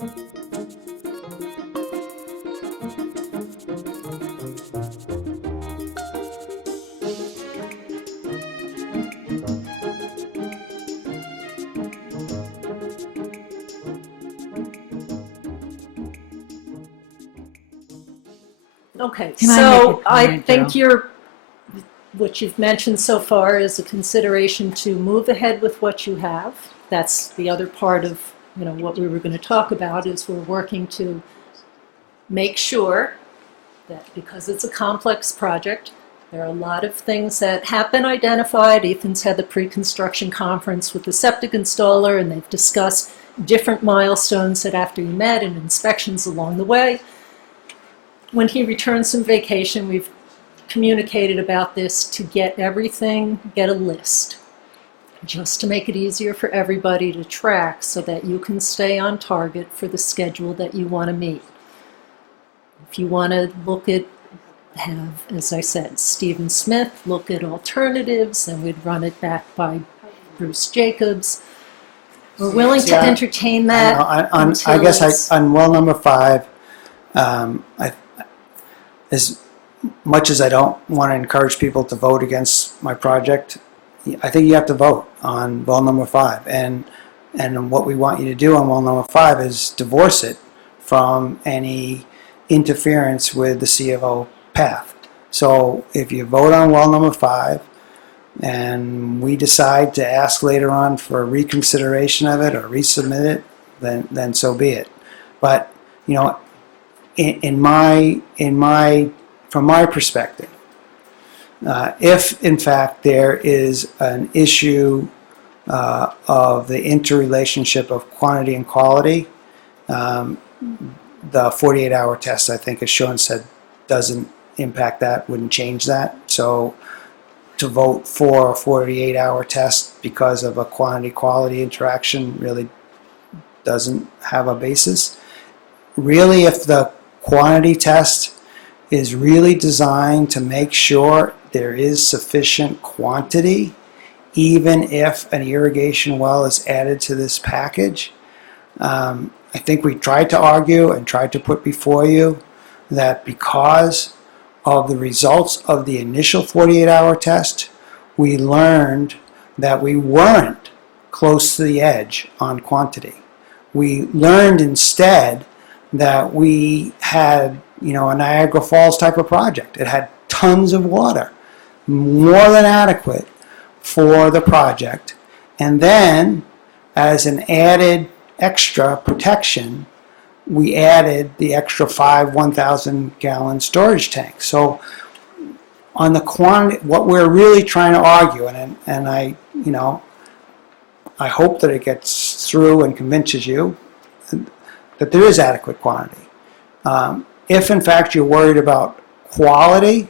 Okay, Can I so make a I comment, think Joe? what you've mentioned so far is a consideration to move ahead with what you have. That's the other part of, what we were going to talk about is we're working to make sure that because it's a complex project, there are a lot of things that have been identified. Ethan's had the pre-construction conference with the septic installer, and they've discussed different milestones that have to be met and inspections along the way. When he returns from vacation, we've communicated about this to get a list, just to make it easier for everybody to track so that you can stay on target for the schedule that you want to meet. If you want to have, as I said, Stephen Smith look at alternatives, then we'd run it back by Bruce Jacobs. We're willing to entertain that. I guess on well number 5, as much as I don't want to encourage people to vote against my project, I think you have to vote on well number 5. And what we want you to do on well number 5 is divorce it from any interference with the C of O path. So if you vote on well number 5 and we decide to ask later on for a reconsideration of it or resubmit it, then so be it. But from my perspective, if in fact there is an issue of the interrelationship of quantity and quality, the 48-hour test, I think, as Sean said, doesn't impact that, wouldn't change that. So to vote for a 48-hour test because of a quantity-quality interaction really doesn't have a basis. Really, if the quantity test is really designed to make sure there is sufficient quantity, even if an irrigation well is added to this package. I think we tried to argue and tried to put before you that because of the results of the initial 48-hour test, we learned that we weren't close to the edge on quantity. We learned instead that we had, a Niagara Falls type of project. It had tons of water, more than adequate for the project. And then, as an added extra protection, we added the extra 5 1,000-gallon storage tanks. So on the quantity, what we're really trying to argue, and I hope that it gets through and convinces you that there is adequate quantity. If in fact you're worried about quality,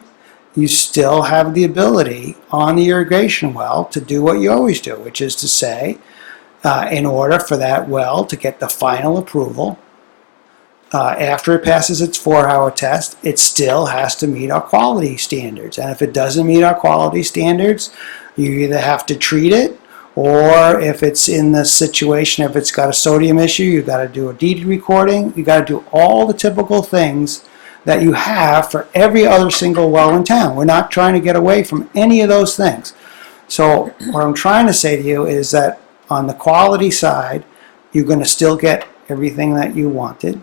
you still have the ability on the irrigation well to do what you always do, which is to say, in order for that well to get the final approval, after it passes its 4-hour test, it still has to meet our quality standards. And if it doesn't meet our quality standards, you either have to treat it, or if it's in the situation, if it's got a sodium issue, you've got to do a DD recording. You've got to do all the typical things that you have for every other single well in town. We're not trying to get away from any of those things. So what I'm trying to say to you is that on the quality side, you're going to still get everything that you wanted.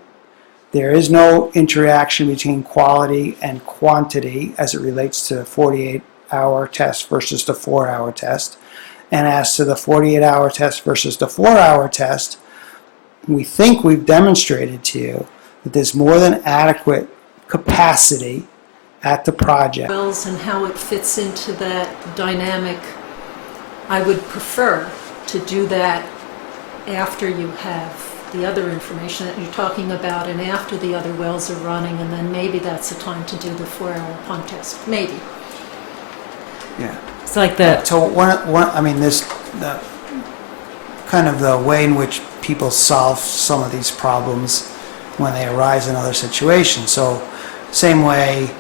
There is no interaction between quality and quantity as it relates to the 48-hour test versus the 4-hour test. And as to the 48-hour test versus the 4-hour test, we think we've demonstrated to you that there's more than adequate capacity at the project. Wells and how it fits into that dynamic. I would prefer to do that after you have the other information that you're talking about and after the other wells are running, and then maybe that's the time to do the 4-hour pump test. Maybe. Yeah. It's like the So this the kind of the way in which people solve some of these problems when they arise in other situations. So same way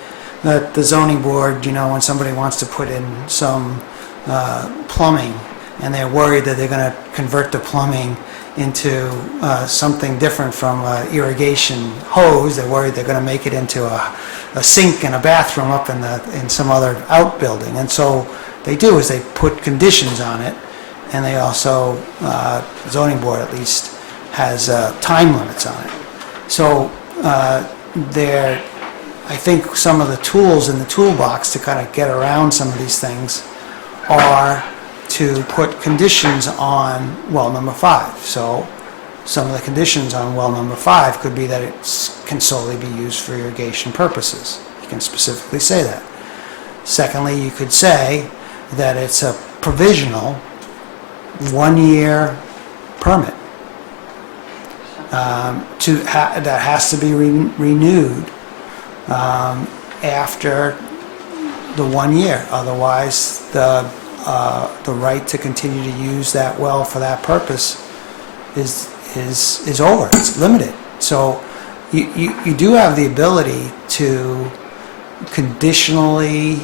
that the zoning board, when somebody wants to put in some plumbing, and they're worried that they're going to convert the plumbing into something different from an irrigation hose. They're worried they're going to make it into a sink and a bathroom up in some other outbuilding. And so they do is they put conditions on it, and they also, zoning board at least, has time limits on it. So I think some of the tools in the toolbox to kind of get around some of these things are to put conditions on well number 5. So some of the conditions on well number 5 could be that it can solely be used for irrigation purposes. You can specifically say that. Secondly, you could say that it's a provisional 1-year permit that has to be renewed after the 1 year. Otherwise, the right to continue to use that well for that purpose is over. It's limited. So you do have the ability to conditionally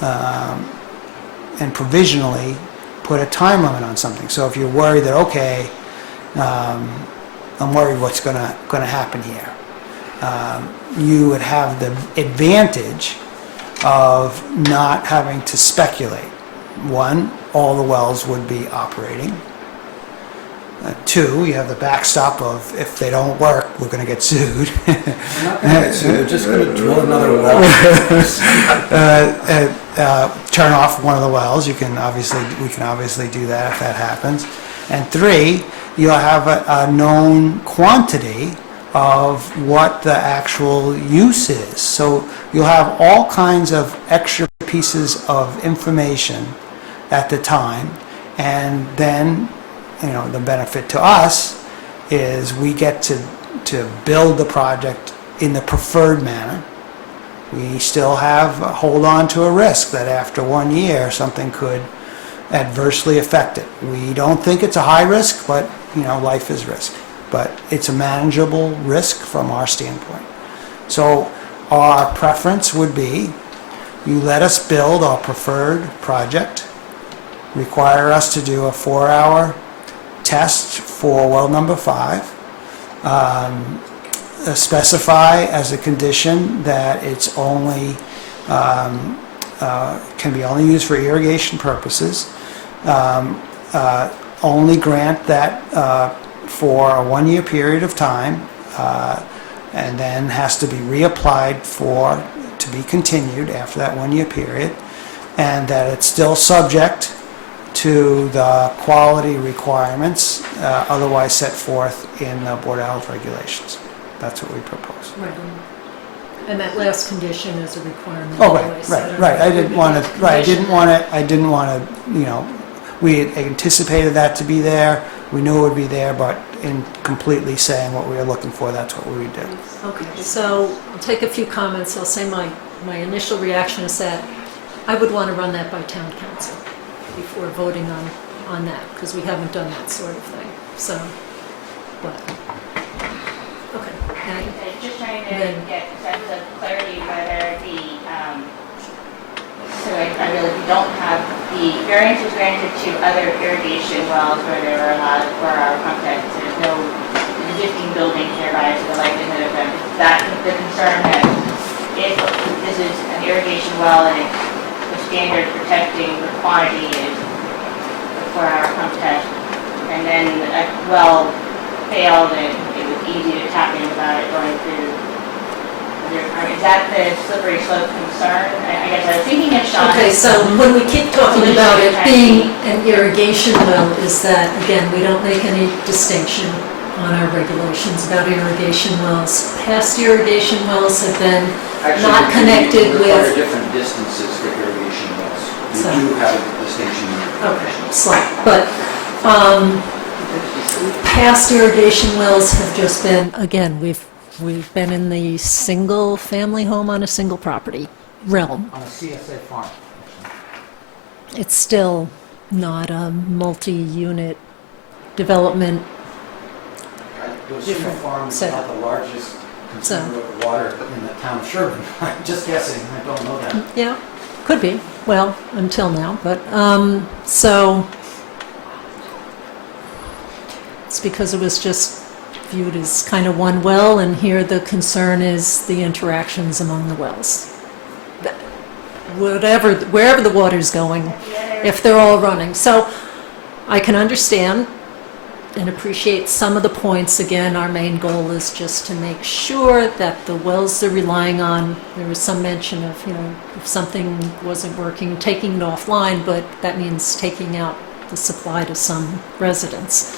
and provisionally put a time limit on something. So if you're worried that, okay, I'm worried what's going to happen here, you would have the advantage of not having to speculate. 1, all the wells would be operating. 2, you have the backstop of if they don't work, we're going to get sued. We're not going to get sued. We're just going to drill another well. Turn off one of the wells. We can obviously do that if that happens. And 3, you'll have a known quantity of what the actual use is. So you'll have all kinds of extra pieces of information at the time, and then, the benefit to us is we get to build the project in the preferred manner. We still hold on to a risk that after 1 year something could adversely affect it. We don't think it's a high risk, but life is risk. But it's a manageable risk from our standpoint. So our preference would be you let us build our preferred project, require us to do a 4-hour test for well number 5, specify as a condition that it's only can be only used for irrigation purposes, only grant that for a 1-year period of time, and then has to be reapplied to be continued after that 1-year period, and that it's still subject to the quality requirements otherwise set forth in the Board of Health regulations. That's what we propose. Right. And that last condition is a requirement. Oh, anyway, right. I didn't want to, we had anticipated that to be there. We knew it would be there, but in completely saying what we were looking for, that's what we would do. Okay, so I'll take a few comments. I'll say my initial reaction is that I would want to run that by town council before voting on that, because we haven't done that sort of thing. So, but, okay. Just trying to get a sense of clarity whether so I really don't have the variances granted to other irrigation wells where they were allowed for our context. There's no existing buildings nearby, so the likelihood of them. Is that the concern that if this is an irrigation well and the standard protecting the quantity is the 4-hour pump test, and then a well failed and it was easy to tap in without it going through. Is that the slippery slope concern? I guess I was thinking of Sean. Okay, so when we keep talking about it being an irrigation well, is that, again, we don't make any distinction on our regulations about irrigation wells. Past irrigation wells have been not connected with... with... different distances for irrigation wells. You So- do have a distinction in your Okay, slight, but past irrigation wells have just been, again, we've been in the single family home on a single property realm. On a CSA farm. It's still not a multi-unit development. The single farm is setup. not the largest consumer of water in the town of Sherburne. I'm just guessing, I don't know that. Yeah, could be, well, until now, but, so, because it was just viewed as kind of one well, and here the concern is the interactions among the wells. Wherever the water's going, if they're all running. So I can understand and appreciate some of the points. Again, our main goal is just to make sure that the wells they're relying on, there was some mention of, if something wasn't working, taking it offline, but that means taking out the supply to some residents.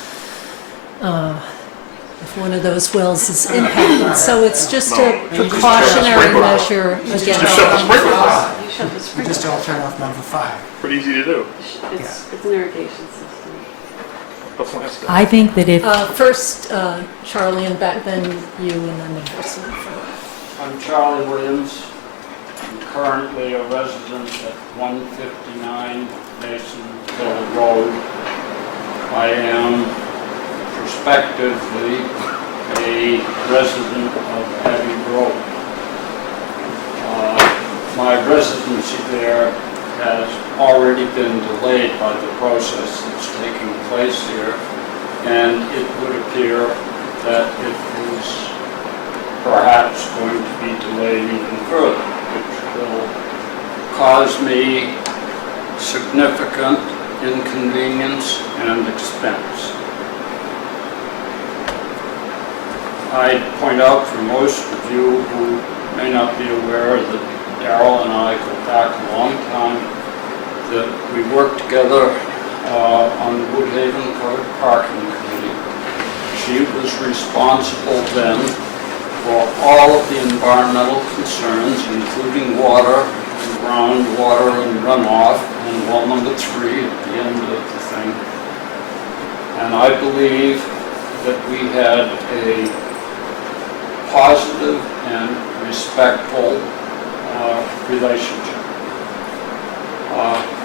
If one of those wells is impacted. So it's just a precautionary measure against. Just shut the sprinkler off. You shut the We sprinkler. just all turn off number 5. Pretty easy to do. It's an irrigation system. The plant's done. I think that if, First, Charlie, and then you, and then the person. I'm Charlie Williams. I'm currently a resident at 159 Mason Hill Road. I am prospectively a resident of Abbey Grove. My residency there has already been delayed by the process that's taking place here, and it would appear that it is perhaps going to be delayed even further, which will cause me significant inconvenience and expense. I'd point out for most of you who may not be aware that Darrell and I go back a long time, that we worked together on the Woodhaven Parking Committee. She was responsible then for all of the environmental concerns, including water, and groundwater, and runoff, and well number 3 at the end of the thing. And I believe that we had a positive and respectful relationship.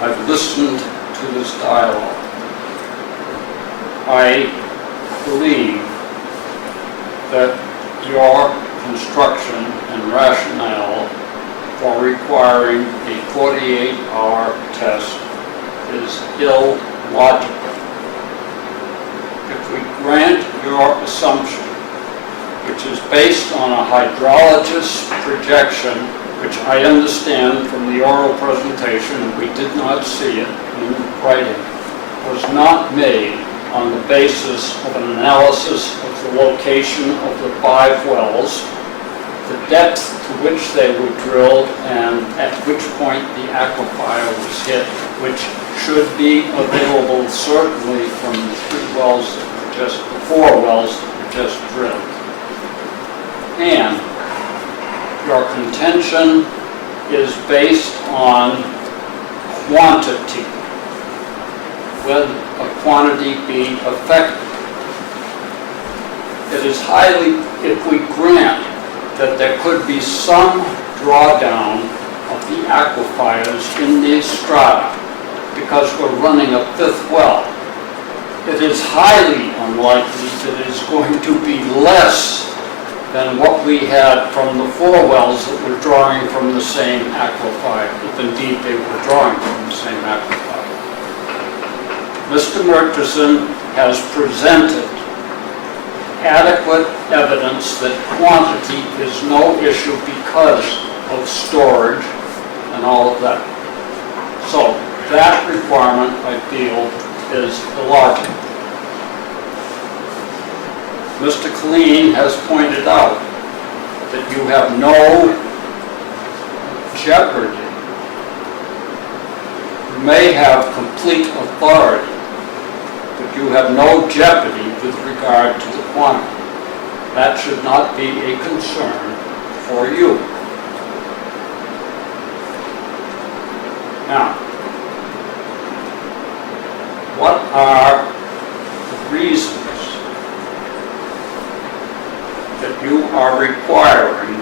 I've listened to this dialogue. I believe that your construction and rationale for requiring a 48-hour test is illogical. If we grant your assumption, which is based on a hydrologist's projection, which I understand from the oral presentation, and we did not see it in writing, was not made on the basis of an analysis of the location of the 5 wells, the depth to which they were drilled, and at which point the aquifer was hit, which should be available certainly from the 4 wells that were just drilled. And your contention is based on quantity. Will a quantity be effective? It is highly, if we grant that there could be some drawdown of the aquifers in these strata because we're running a 5th well, it is highly unlikely that it is going to be less than what we had from the 4 wells that were drawing from the same aquifer, if indeed they were drawing from the same aquifer. Mr. Murchison has presented adequate evidence that quantity is no issue because of storage and all of that. So that requirement, I feel, is illogical. Mr. Killeen has pointed out that you have no jeopardy. You may have complete authority, but you have no jeopardy with regard to the quantity. That should not be a concern for you. Now, what are the reasons that you are requiring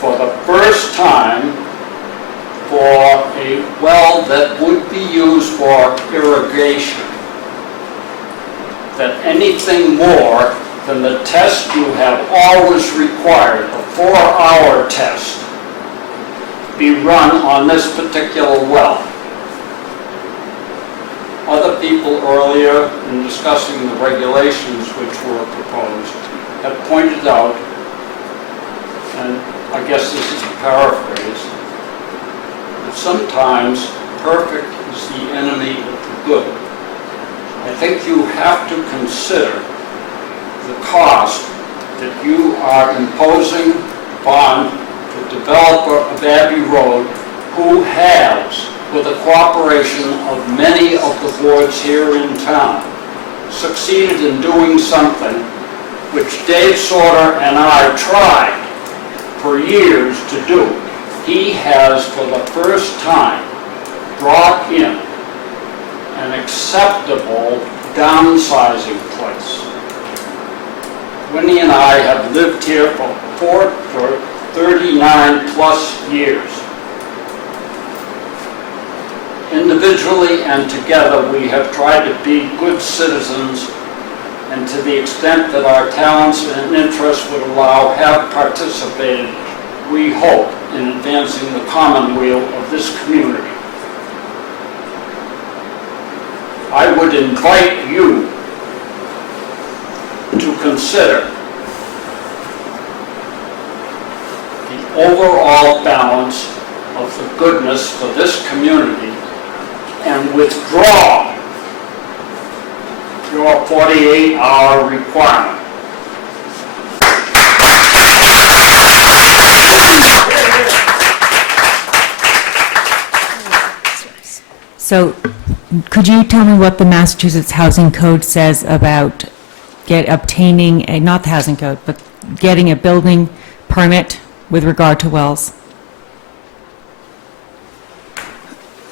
for the first time for a well that would be used for irrigation, that anything more than the test you have always required, a 4-hour test, be run on this particular well? other people earlier in discussing the regulations which were proposed have pointed out, and I guess this is a paraphrase, that sometimes perfect is the enemy of the good. I think you have to consider the cost that you are imposing upon the developer of Abbey Road, who has, with the cooperation of many of the boards here in town, succeeded in doing something which Dave Sauter and I tried for years to do. He has, for the first time, brought in an acceptable downsizing place. Winnie and I have lived here for 39 plus years. Individually and together, we have tried to be good citizens, and to the extent that our talents and interests would allow, have participated, we hope, in advancing the commonweal of this community. I would invite you to consider the overall balance of the goodness for this community and withdraw your 48-hour requirement. So, could you tell me what the Massachusetts Housing Code says about obtaining, not the housing code, but getting a building permit with regard to wells?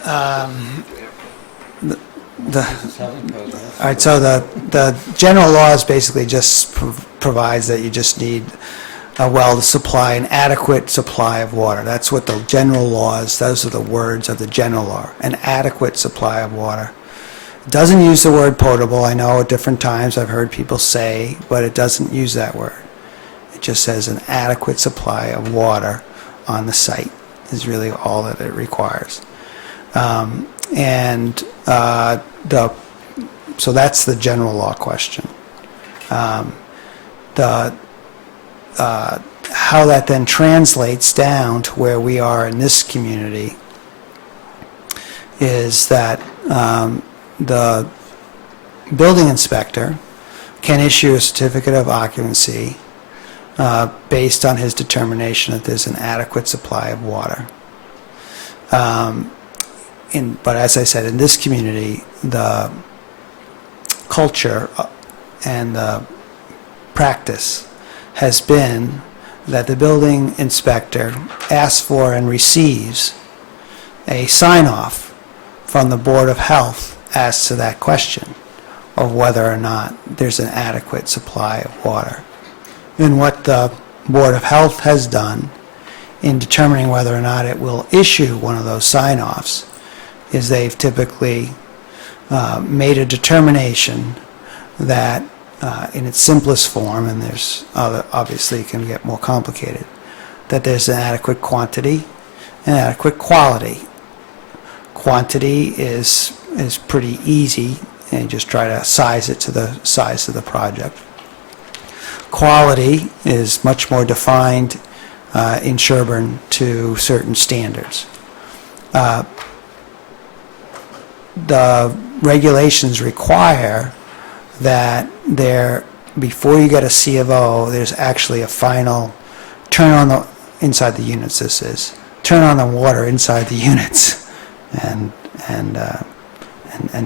All right, so the general laws basically just provides that you just need a well to supply an adequate supply of water. That's what the general laws, those are the words of the general law, an adequate supply of water. It doesn't use the word potable. I know at different times I've heard people say, but it doesn't use that word. It just says an adequate supply of water on the site is really all that it requires. So that's the general law question. How that then translates down to where we are in this community is that the building inspector can issue a certificate of occupancy based on his determination that there's an adequate supply of water. But as I said, in this community, the culture and the practice has been that the building inspector asks for and receives a sign-off from the Board of Health as to that question of whether or not there's an adequate supply of water. And what the Board of Health has done in determining whether or not it will issue one of those sign-offs is they've typically made a determination that in its simplest form, and there's obviously it can get more complicated, that there's an adequate quantity and adequate quality. Quantity is pretty easy, and you just try to size it to the size of the project. Quality is much more defined in Sherburne to certain standards. The regulations require that before you get a C of O, there's actually a final turn on the inside the units. This is turn on the water inside the units, and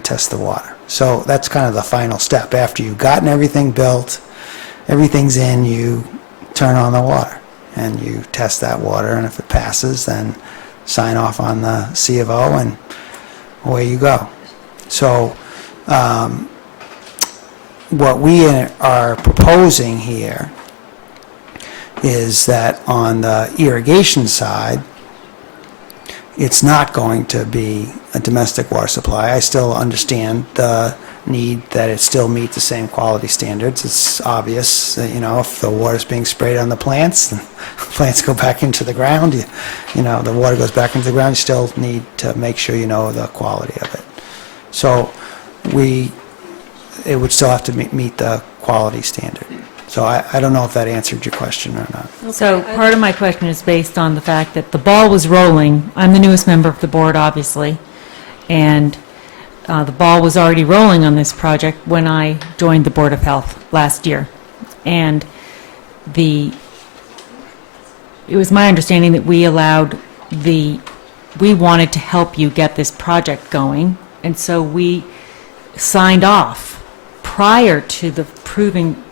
test the water. So that's kind of the final step. After you've gotten everything built, everything's in, you turn on the water and you test that water, and if it passes, then sign off on the C of O, and away you go. So what we are proposing here is that on the irrigation side, it's not going to be a domestic water supply. I still understand the need that it still meet the same quality standards. It's obvious that, if the water's being sprayed on the plants, the plants go back into the ground, the water goes back into the ground, you still need to make sure you know the quality of it. So it would still have to meet the quality standard. So I don't know if that answered your question or not. So part of my question is based on the fact that the ball was rolling. I'm the newest member of the board, obviously, and the ball was already rolling on this project when I joined the Board of Health last year. And it was my understanding that we wanted to help you get this project going, and so we signed off prior to the proving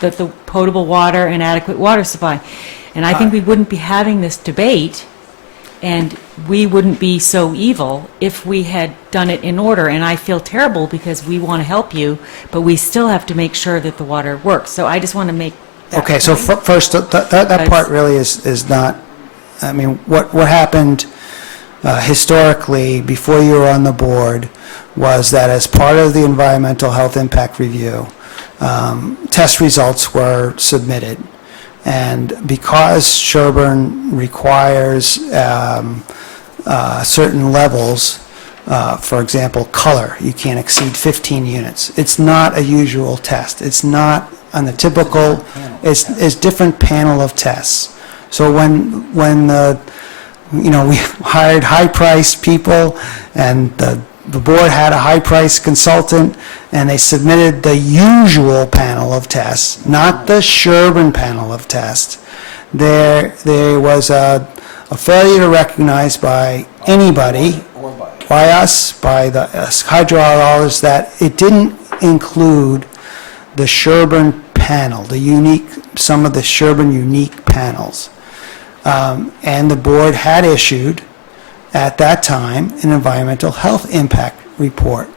that the potable water and adequate water supply. And I think we wouldn't be having this debate, and we wouldn't be so evil if we had done it in order. And I feel terrible because we want to help you, but we still have to make sure that the water works. So I just want to make that Okay, so point. first, that part really is not, I mean, what happened historically before you were on the board was that as part of the environmental health impact review, test results were submitted. And because Sherburne requires certain levels, for example, color, you can't exceed 15 units. It's not a usual test. It's not on the typical, it's different panel of tests. So when we hired high-priced people, and the board had a high-priced consultant, and they submitted the usual panel of tests, not the Sherburne panel of tests. There was a failure to recognize by anybody, by us, by the hydrologists, that it didn't include the Sherburne panel, some of the Sherburne unique panels. And the board had issued, at that time, an environmental health impact report.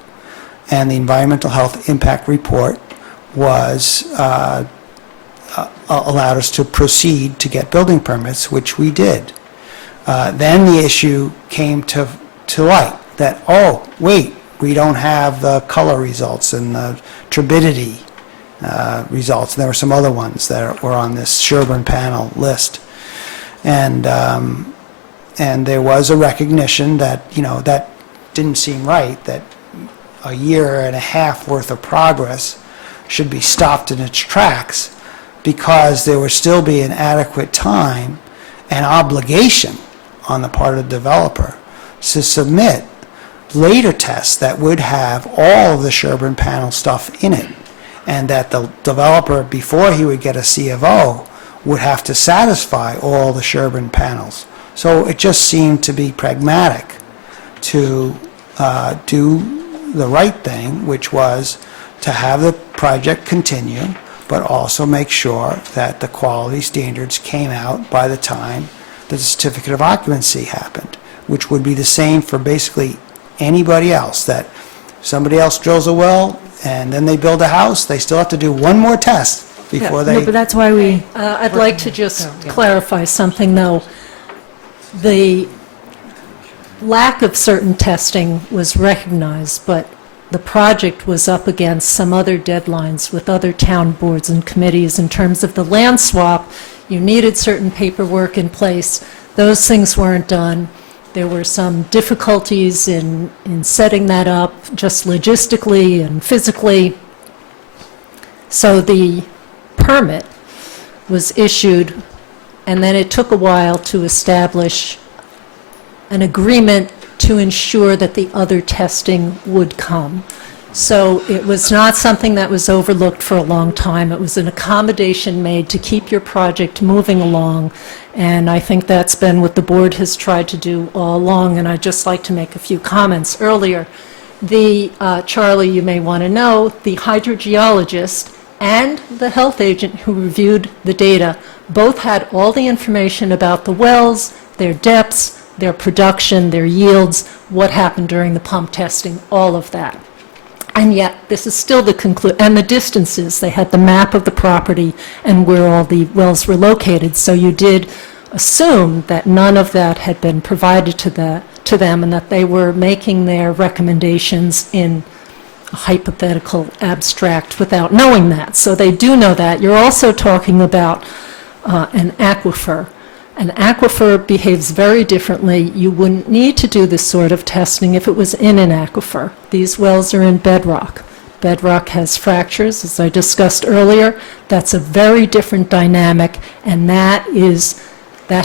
And the environmental health impact report was allowed us to proceed to get building permits, which we did. Then the issue came to light that, oh, wait, we don't have the color results and the turbidity results. And there were some other ones that were on this Sherburne panel list. And there was a recognition that, that didn't seem right, that a year and a half worth of progress should be stopped in its tracks because there would still be an adequate time and obligation on the part of the developer to submit later tests that would have all of the Sherburne panel stuff in it, and that the developer, before he would get a C of O, would have to satisfy all the Sherburne panels. So it just seemed to be pragmatic to do the right thing, which was to have the project continue, but also make sure that the quality standards came out by the time the certificate of occupancy happened, which would be the same for basically anybody else, that somebody else drills a well and then they build a house, they still have to do one more test before No, but that's why we, I'd like to just clarify something, though. The lack of certain testing was recognized, but the project was up against some other deadlines with other town boards and committees in terms of the land swap. You needed certain paperwork in place. Those things weren't done. There were some difficulties in setting that up, just logistically and physically. So the permit was issued, and then it took a while to establish an agreement to ensure that the other testing would come. So it was not something that was overlooked for a long time. It was an accommodation made to keep your project moving along, and I think that's been what the board has tried to do all along, and I'd just like to make a few comments. Earlier, Charlie, you may want to know, the hydrogeologist and the health agent who reviewed the data both had all the information about the wells, their depths, their production, their yields, what happened during the pump testing, all of that. And yet, this is still the conclusion, and the distances. They had the map of the property and where all the wells were located. So you did assume that none of that had been provided to them, and that they were making their recommendations in a hypothetical abstract without knowing that. So they do know that. You're also talking about an aquifer An aquifer behaves very differently. You wouldn't need to do this sort of testing if it was in an aquifer. These wells are in bedrock. Bedrock has fractures, as I discussed earlier. That's a very different dynamic, and that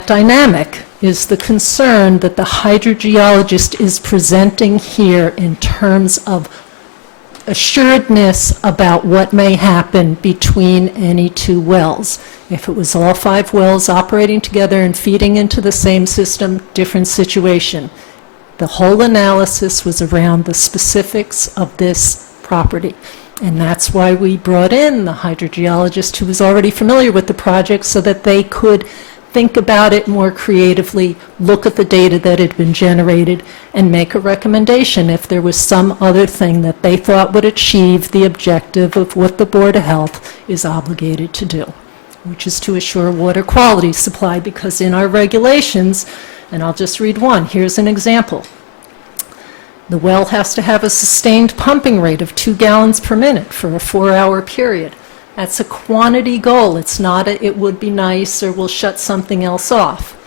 dynamic is the concern that the hydrogeologist is presenting here in terms of assuredness about what may happen between any two wells. If it was all 5 wells operating together and feeding into the same system, different situation. The whole analysis was around the specifics of this property. And that's why we brought in the hydrogeologist who was already familiar with the project so that they could think about it more creatively, look at the data that had been generated, and make a recommendation if there was some other thing that they thought would achieve the objective of what the Board of Health is obligated to do, which is to assure water quality supply, because in our regulations, and I'll just read one, here's an example. The well has to have a sustained pumping rate of 2 gallons per minute for a 4-hour period. That's a quantity goal. It's not a, it would be nice or we'll shut something else off.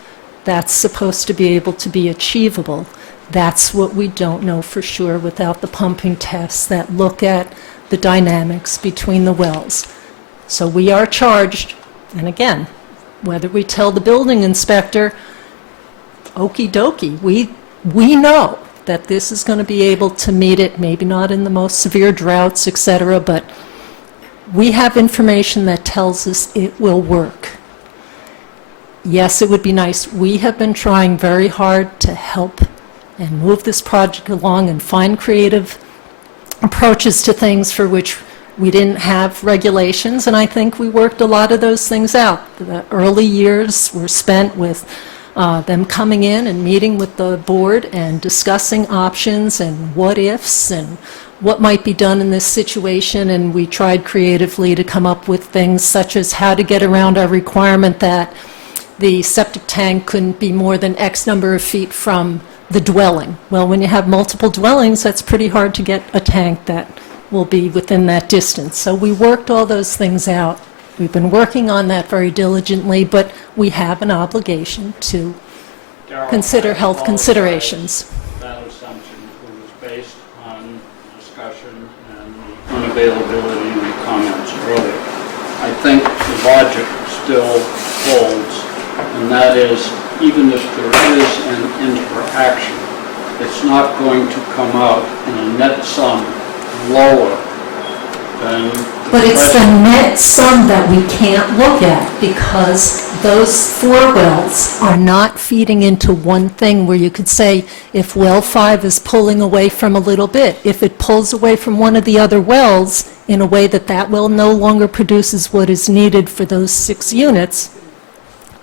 That's supposed to be able to be achievable. That's what we don't know for sure without the pumping tests that look at the dynamics between the wells. So we are charged, and again, whether we tell the building inspector, okie dokie, we know that this is going to be able to meet it, maybe not in the most severe droughts, etc., but we have information that tells us it will work. Yes, it would be nice. We have been trying very hard to help and move this project along and find creative approaches to things for which we didn't have regulations, and I think we worked a lot of those things out. The early years were spent with them coming in and meeting with the board and discussing options and what ifs and what might be done in this situation, and we tried creatively to come up with things such as how to get around our requirement that the septic tank couldn't be more than X number of feet from the dwelling. Well, when you have multiple dwellings, that's pretty hard to get a tank that will be within that distance. So we worked all those things out. We've been working on that very diligently, but we have an obligation to Darrell, consider I health apologize. considerations. That assumption was based on discussion and the unavailability of the comments earlier. I think the logic still holds, and that is, even if there is an interaction, it's not going to come out in a net sum lower than the But it's the present. net sum that we can't look at, because those 4 wells are not feeding into one thing where you could say, if well 5 is pulling away from a little bit, if it pulls away from one of the other wells in a way that that well no longer produces what is needed for those 6 units,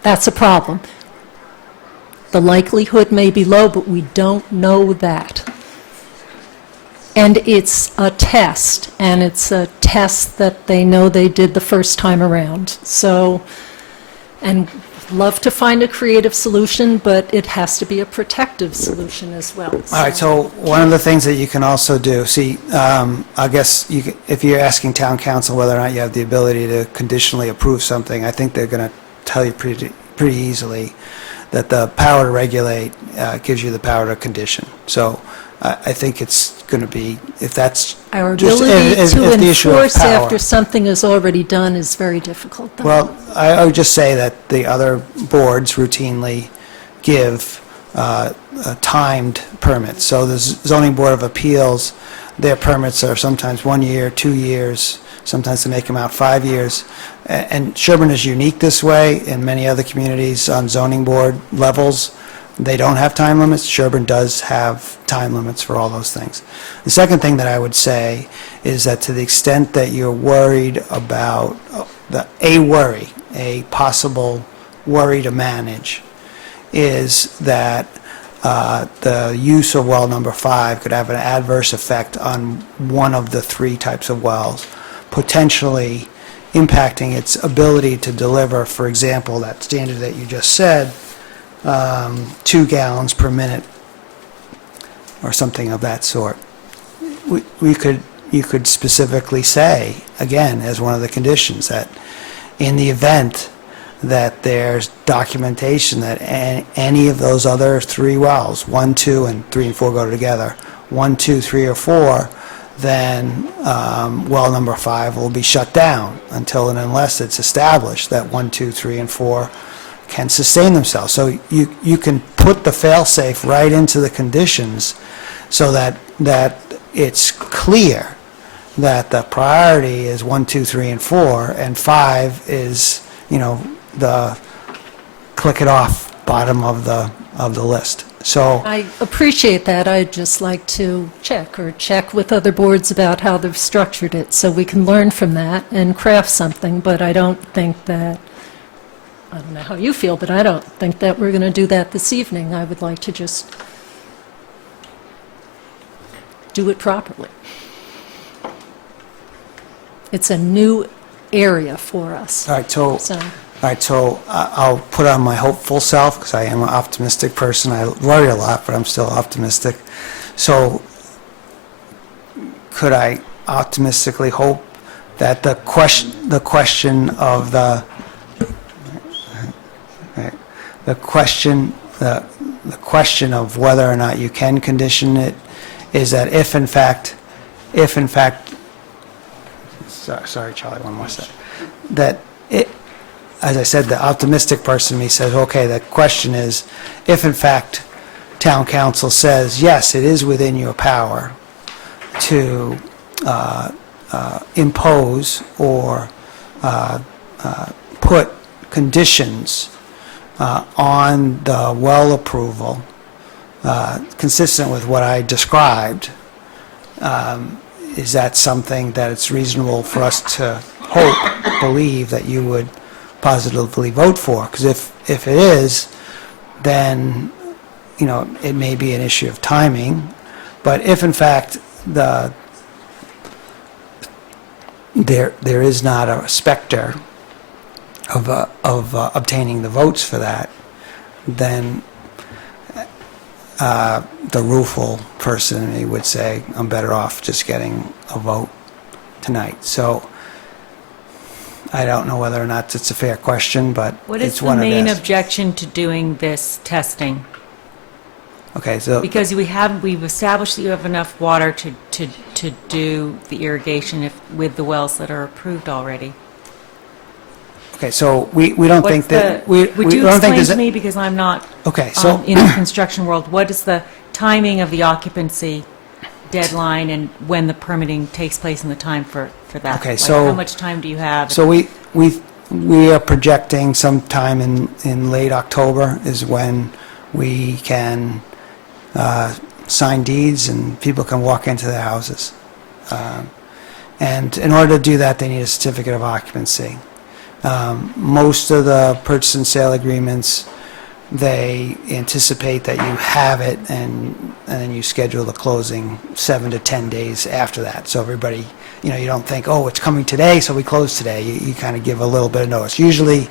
that's a problem. The likelihood may be low, but we don't know that. And it's a test, and it's a test that they know they did the first time around. So, and love to find a creative solution, but it has to be a protective solution as well. All right, so one of the things that you can also do, I guess if you're asking town council whether or not you have the ability to conditionally approve something, I think they're going to tell you pretty easily that the power to regulate gives you the power to condition. So I think it's going to be, if that's Our just- ability if to the issue of enforce power. after something is already done is very difficult, though. Well, I would just say that the other boards routinely give timed permits. So the Zoning Board of Appeals, their permits are sometimes 1 year, 2 years, sometimes they make them out 5 years. And Sherburne is unique this way. In many other communities on zoning board levels, they don't have time limits. Sherburne does have time limits for all those things. The second thing that I would say is that to the extent that you're worried about a possible worry to manage, is that the use of well number 5 could have an adverse effect on one of the 3 types of wells, potentially impacting its ability to deliver, for example, that standard that you just said, 2 gallons per minute or something of that sort. You could specifically say, again, as one of the conditions, that in the event that there's documentation that any of those other 3 wells, 1, 2, and 3 and 4 go together, 1, 2, 3, or 4, then well number 5 will be shut down until and unless it's established that 1, 2, 3, and 4 can sustain themselves. So you can put the fail-safe right into the conditions so that it's clear that the priority is 1, 2, 3, and 4, and 5 is, the click it off bottom of the list. So I appreciate that. I'd just like to check with other boards about how they've structured it, so we can learn from that and craft something, but I don't think that, I don't know how you feel, but I don't think that we're going to do that this evening. I would like to just do it properly. It's a new area for us. all right, so I'll put on my hopeful self because I am an optimistic person. I worry a lot, but I'm still optimistic. So could I optimistically hope that the question of the question of whether or not you can condition it is that if in fact, sorry, Charlie, one more second, that it, as I said, the optimistic person in me says, okay, the question is, if in fact town council says, yes, it is within your power to impose or put conditions on the well approval consistent with what I described, is that something that it's reasonable for us to hope, believe that you would positively vote for? Because if it is, then, it may be an issue of timing. But if in fact there is not a specter of obtaining the votes for that, then the rueful person in me would say, I'm better off just getting a vote tonight. So I don't know whether or not it's a fair question, but What is it's the one main of objection to doing this testing? Okay, so Because we've established that you have enough water to do the irrigation with the wells that are approved already. okay, so we don't think that we Would you don't think explain there's to me, because I'm not okay, so in the construction world, what is the timing of the occupancy deadline and when the permitting takes place and the time for that? Okay, Like, so- how much time do you have? So we are projecting sometime in late October is when we can sign deeds and people can walk into their houses. And in order to do that, they need a certificate of occupancy. Most of the purchase and sale agreements, they anticipate that you have it and then you schedule the closing 7 to 10 days after that. So everybody, you don't think, oh, it's coming today, so we close today. You kind of give a little bit of notice. Usually,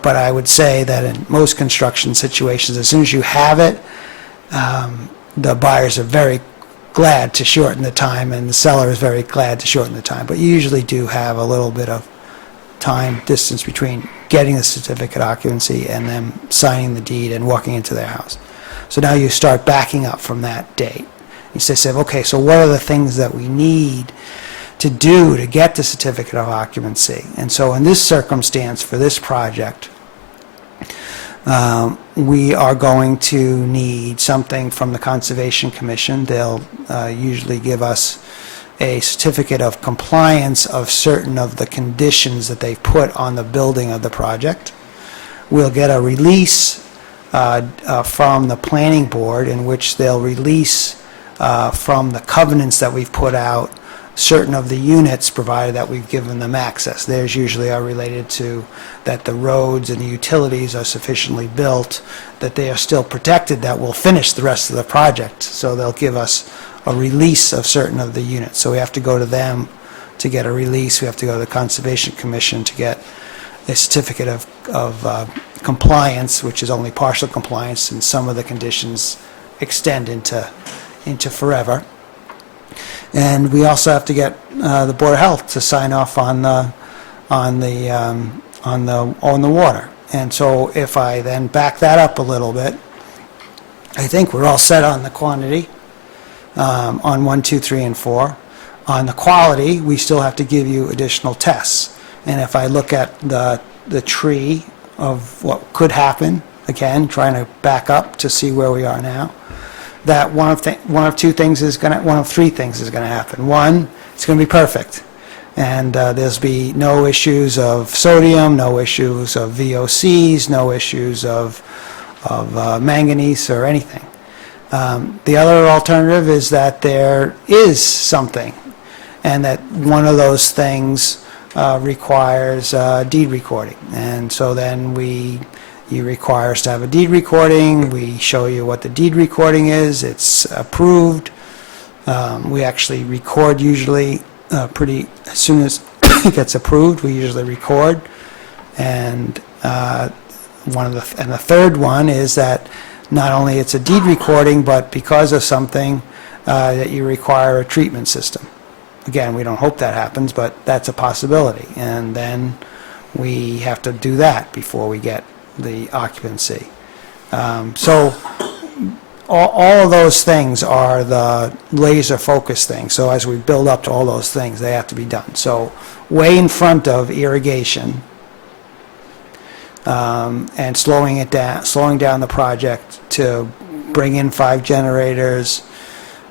but I would say that in most construction situations, as soon as you have it, the buyers are very glad to shorten the time and the seller is very glad to shorten the time. But you usually do have a little bit of time distance between getting the certificate of occupancy and them signing the deed and walking into their house. So now you start backing up from that date. You say, okay, so what are the things that we need to do to get the certificate of occupancy? And so in this circumstance for this project, we are going to need something from the Conservation Commission. They'll usually give us a certificate of compliance of certain of the conditions that they've put on the building of the project. We'll get a release from the planning board in which they'll release from the covenants that we've put out certain of the units, provided that we've given them access. Theirs usually are related to that the roads and the utilities are sufficiently built, that they are still protected, that will finish the rest of the project. So they'll give us a release of certain of the units. So we have to go to them to get a release. We have to go to the Conservation Commission to get a certificate of compliance, which is only partial compliance, and some of the conditions extend into forever. And we also have to get the Board of Health to sign off on the on the water. And so if I then back that up a little bit, I think we're all set on the quantity, on 1, 2, 3, and 4. On the quality, we still have to give you additional tests. And if I look at the tree of what could happen, again, trying to back up to see where we are now, that one of three things is going to happen. One, it's going to be perfect. And there's be no issues of sodium, no issues of VOCs, no issues of manganese or anything. The other alternative is that there is something, and that one of those things requires deed recording. And so then you require us to have a deed recording. We show you what the deed recording is. It's approved. We actually record usually as soon as it gets approved. We usually record. And the third one is that not only it's a deed recording, but because of something that you require a treatment system. Again, we don't hope that happens, but that's a possibility. And then we have to do that before we get the occupancy. So all of those things are the laser focus things. So as we build up to all those things, they have to be done. So way in front of irrigation, and slowing down the project to bring in 5 generators,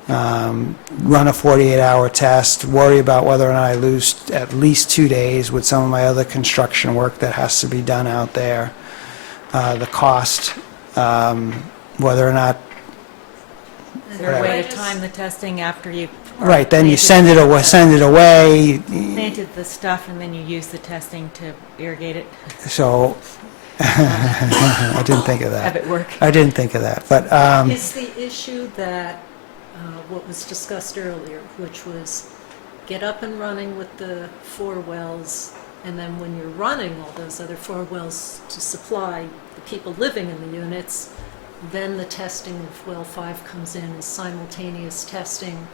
run a 48-hour test, worry about whether or not I lose at least 2 days with some of my other construction work that has to be done out there, the cost, whether or not. Is there a way to time the testing after you? Right, then you send it away. Planted the stuff and then you use the testing to irrigate it. So, I didn't think of that. Have it work. I didn't think of that, but, Is the issue that, what was discussed earlier, which was get up and running with the 4 wells, and then when you're running all those other 4 wells to supply the people living in the units, then the testing of well 5 comes in as simultaneous testing.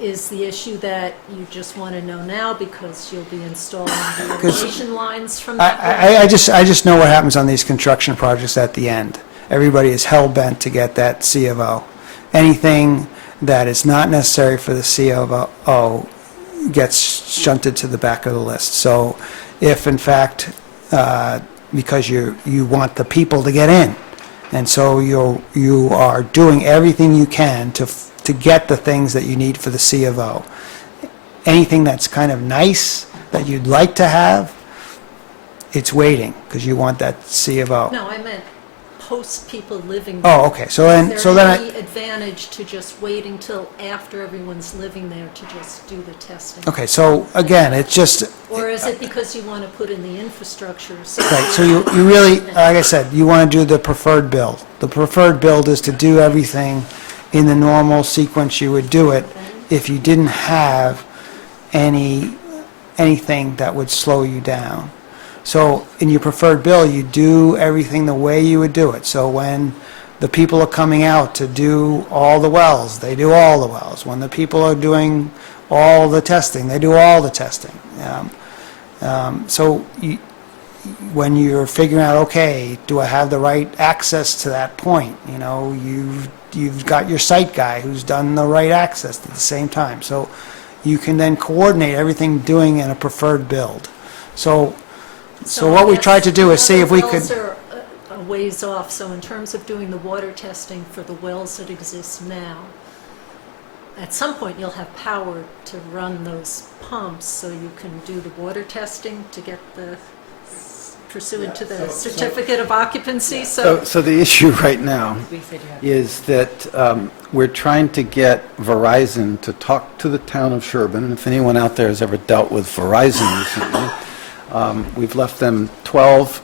Is the issue that you just want to know now because you'll be installing the irrigation lines from that? I just know what happens on these construction projects at the end. Everybody is hell-bent to get that C of O. Anything that is not necessary for the C of O gets shunted to the back of the list. So if, in fact, because you want the people to get in, and so you are doing everything you can to get the things that you need for the C of O. Anything that's kind of nice that you'd like to have, it's waiting because you want that C of O. No, I meant post people living there. Oh, okay. So then, Is so there then, any advantage to just waiting till after everyone's living there to just do the testing? okay. So again, it's just Or is it because you want to put in the infrastructure? right. So you really, like I said, you want to do the preferred build. The preferred build is to do everything in the normal sequence you would do it if you didn't have anything that would slow you down. So in your preferred build, you do everything the way you would do it. So when the people are coming out to do all the wells, they do all the wells. When the people are doing all the testing, they do all the testing. When you're figuring out, okay, do I have the right access to that point? You know, you've got your site guy who's done the right access at the same time. So you can then coordinate everything doing in a preferred build. So what we tried to do is see if we could. Wells are a ways off, so in terms of doing the water testing for the wells that exist now, at some point you'll have power to run those pumps, so you can do the water testing to get the, pursuant to the certificate of occupancy, So the issue right now We said you have. is that we're trying to get Verizon to talk to the town of Sherburne. If anyone out there has ever dealt with Verizon recently, we've left them 12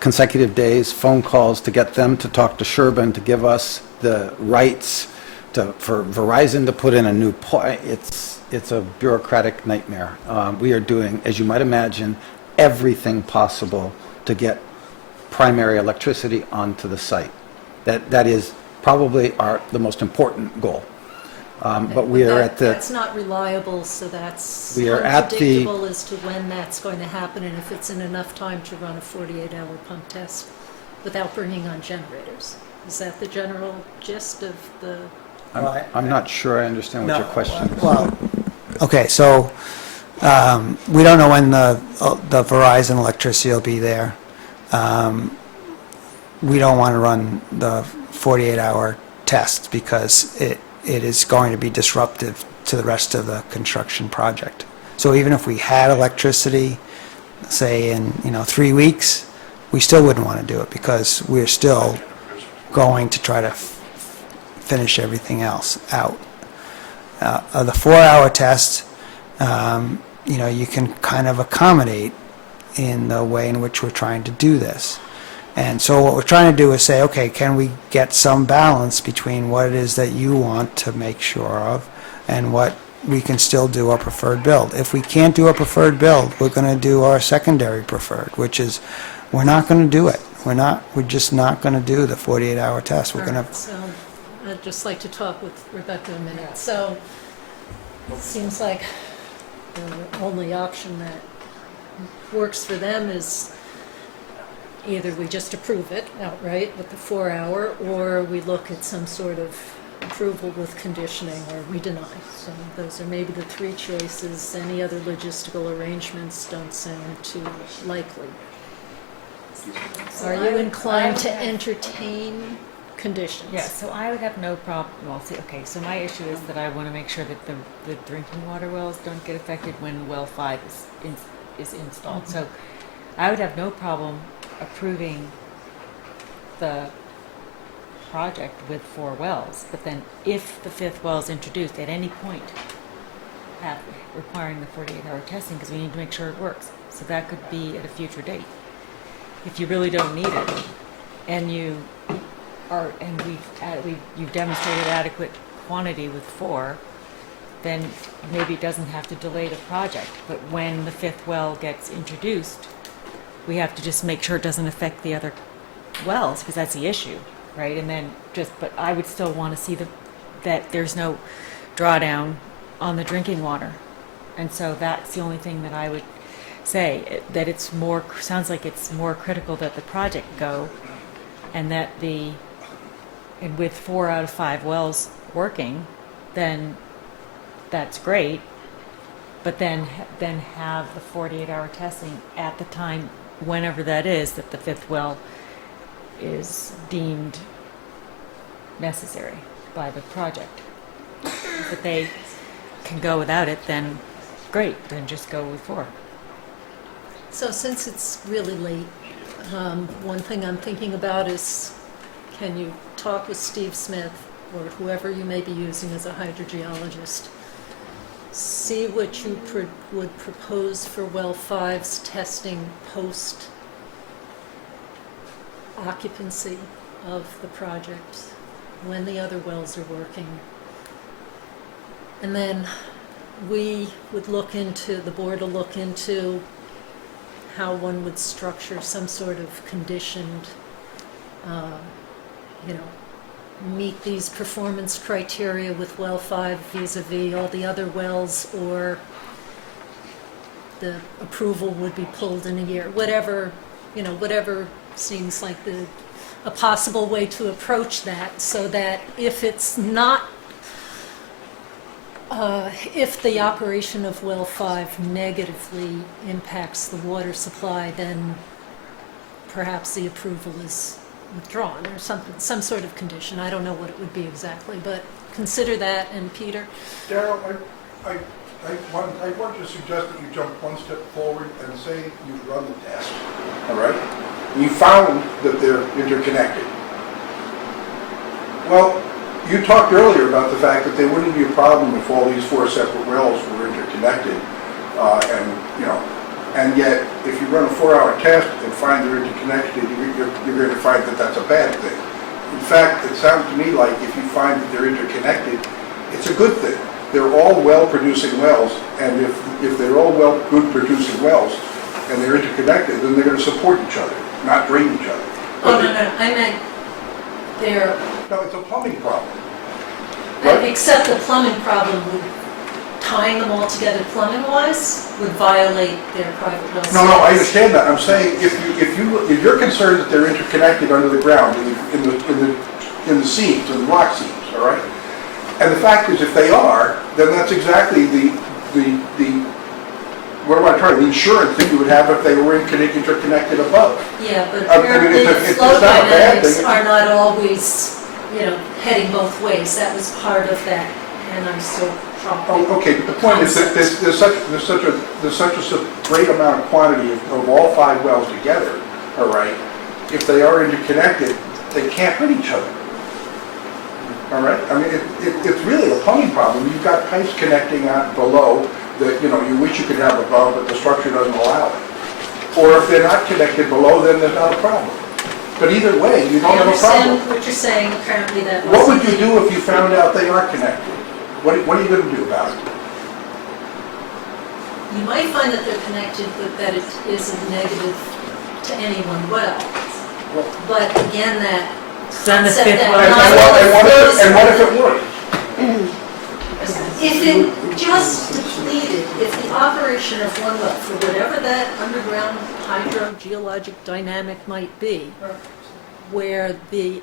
consecutive days, phone calls to get them to talk to Sherburne to give us the rights for Verizon to put in a new point. It's a bureaucratic nightmare. We are doing, as you might imagine, everything possible to get primary electricity onto the site. That is probably the most important goal. But we are at the, That's not reliable, so that's We are at the- unpredictable as to when that's going to happen and if it's in enough time to run a 48-hour pump test without bringing on generators. Is that the general gist of the? I'm not sure I understand what your question is. Well, okay, so we don't know when the Verizon electricity will be there. We don't want to run the 48-hour test because it is going to be disruptive to the rest of the construction project. So even if we had electricity, say in 3 weeks, we still wouldn't want to do it because we're still going to try to finish everything else out. The 4-hour test, you can kind of accommodate in the way in which we're trying to do this. And so what we're trying to do is say, okay, can we get some balance between what it is that you want to make sure of and what we can still do our preferred build. If we can't do our preferred build, we're going to do our secondary preferred, which is we're not going to do it. We're just not going to do the 48-hour test. We're going to. So I'd just like to talk with Rebecca a minute. So it seems like the only option that works for them is either we just approve it outright with the 4-hour, or we look at some sort of approval with conditioning, or we deny. So those are maybe the three choices. Any other logistical arrangements don't sound too likely. Are you inclined to entertain conditions? Yeah, so I would have no problem, well, see, okay, so my issue is that I want to make sure that the drinking water wells don't get affected when well 5 is installed. So I would have no problem approving the project with 4 wells, but then if the 5th well is introduced at any point, requiring the 48-hour testing, because we need to make sure it works. So that could be at a future date. If you really don't need it, and you've demonstrated adequate quantity with 4, then maybe it doesn't have to delay the project. But when the 5th well gets introduced, we have to just make sure it doesn't affect the other wells, because that's the issue, right? And then but I would still want to see that there's no drawdown on the drinking water. And so that's the only thing that I would say, that it's more, sounds like it's more critical that the project go, and that and with 4 out of 5 wells working, then that's great. But then have the 48-hour testing at the time, whenever that is, that the 5th well is deemed necessary by the project. If they can go without it, then great, then just go with 4. So since it's really late, one thing I'm thinking about is, can you talk with Steve Smith or whoever you may be using as a hydrogeologist, see what you would propose for well 5's testing post occupancy of the project, when the other wells are working. And then the board will look into how one would structure some sort of conditioned, meet these performance criteria with well 5 vis-a-vis all the other wells, or the approval would be pulled in a year. Whatever seems like a possible way to approach that, so that if it's not if the operation of well 5 negatively impacts the water supply, then perhaps the approval is withdrawn, or some sort of condition. I don't know what it would be exactly, but consider that. And Peter? Darryl, I want to suggest that you jump one step forward and say you've run the test, all right? You found that they're interconnected. Well, you talked earlier about the fact that there wouldn't be a problem if all these 4 separate wells were interconnected, and yet if you run a 4-hour test and find they're interconnected, you're going to find that that's a bad thing. In fact, it sounds to me like if you find that they're interconnected, it's a good thing. They're all well-producing wells, and if they're all good producing wells and they're interconnected, then they're going to support each other, not drain each other. Oh, no, I meant they're... No, it's a plumbing problem. What? Except the plumbing problem would, tying them all together plumbing-wise, would violate their private well No, I standards. understand that. I'm saying if you're concerned that they're interconnected under the ground in the seams, in the rock seams, all right? And the fact is, if they are, then that's exactly the what am I trying, the insurance thing you would have if they were interconnected above. Yeah, but I mean, apparently it's flow not a bad dynamics thing. are not always, heading both ways. That was part of that, and I'm still probably. Oh, okay, but the point is that there's such a great amount of quantity of all 5 wells together, all right? If they are interconnected, they can't hurt each other. All right? I mean, it's really a plumbing problem. You've got pipes connecting out below that, you wish you could have above, but the structure doesn't allow it. Or if they're not connected below, then there's not a problem. But either way, you don't I have a problem. understand what you're saying, apparently that What wasn't. would you do if you found out they are connected? What are you going to do about it? You might find that they're connected, but that it isn't negative to any one well. But again, that Then the concept fifth that well- not And all what flows- if it worked? If it just depleted, if the operation of one well, for whatever that underground hydrogeologic dynamic might be, where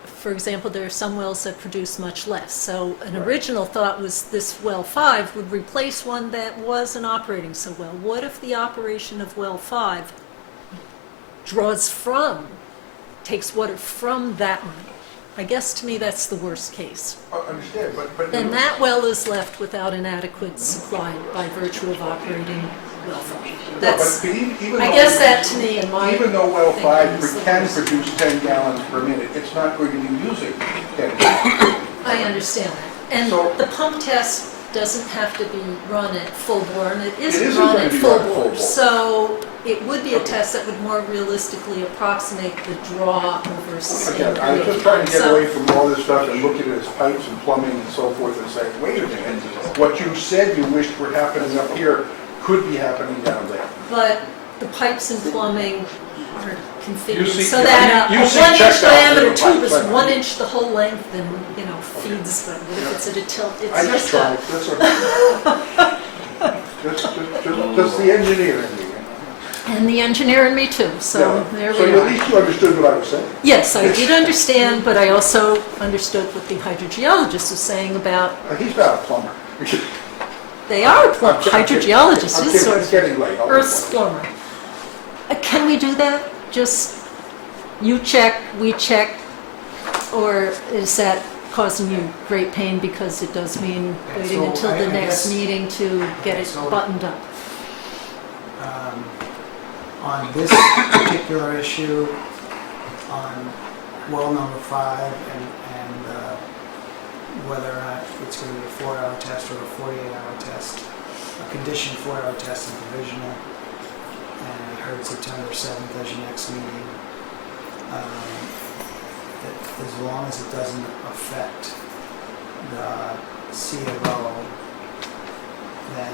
for example, there are some wells that produce much less. So an original thought was this well 5 would replace one that wasn't operating so well. What if the operation of well 5 takes water from that one? I guess to me that's the worst case. I understand, but... Then that well is left without an adequate supply by virtue of operating well 5. That's, I guess that to me in my... Even though well 5 thinking is the can worst. produce 10 gallons per minute, it's not going to be using 10 gallons. I understand that. And So- the pump test doesn't have to be run at full bore, and it isn't isn't run going at to be full run at full bore. bore. So it would be a test that would more realistically approximate the draw over sustained Again, I was period just of trying time. to get So- away from all this stuff and looking at its pipes and plumbing and so forth and saying, wait a minute, what you said you wished were happening up here could be happening down there. But the pipes and plumbing are You configured see- so that you a see 1-inch check valves in diameter the tube pipes, is I know. 1 inch the whole length and, feeds, but what if it's at a tilt? It's I just tried, that's okay. Just the engineer in me. And the engineer and me too, so Yeah. there So we at are. least you understood what I was saying. Yes, I did understand, but I also understood what the hydrogeologist was saying about, He's not a plumber. they are a plumber, I'm kidding. hydrogeologist I'm is kidding. sort It's of getting late. I'll Earth's be quiet. plumber. Can we do that? Just, you check, we check, or is that causing you great pain because it does mean waiting So until I the next guess- meeting to get it So- buttoned up? On this particular issue, on well number 5, and whether or not it's going to be a 4-hour test or a 48-hour test, a conditioned 4-hour test and provisional, and I heard September 7th as your next meeting. That as long as it doesn't affect the CFO, then,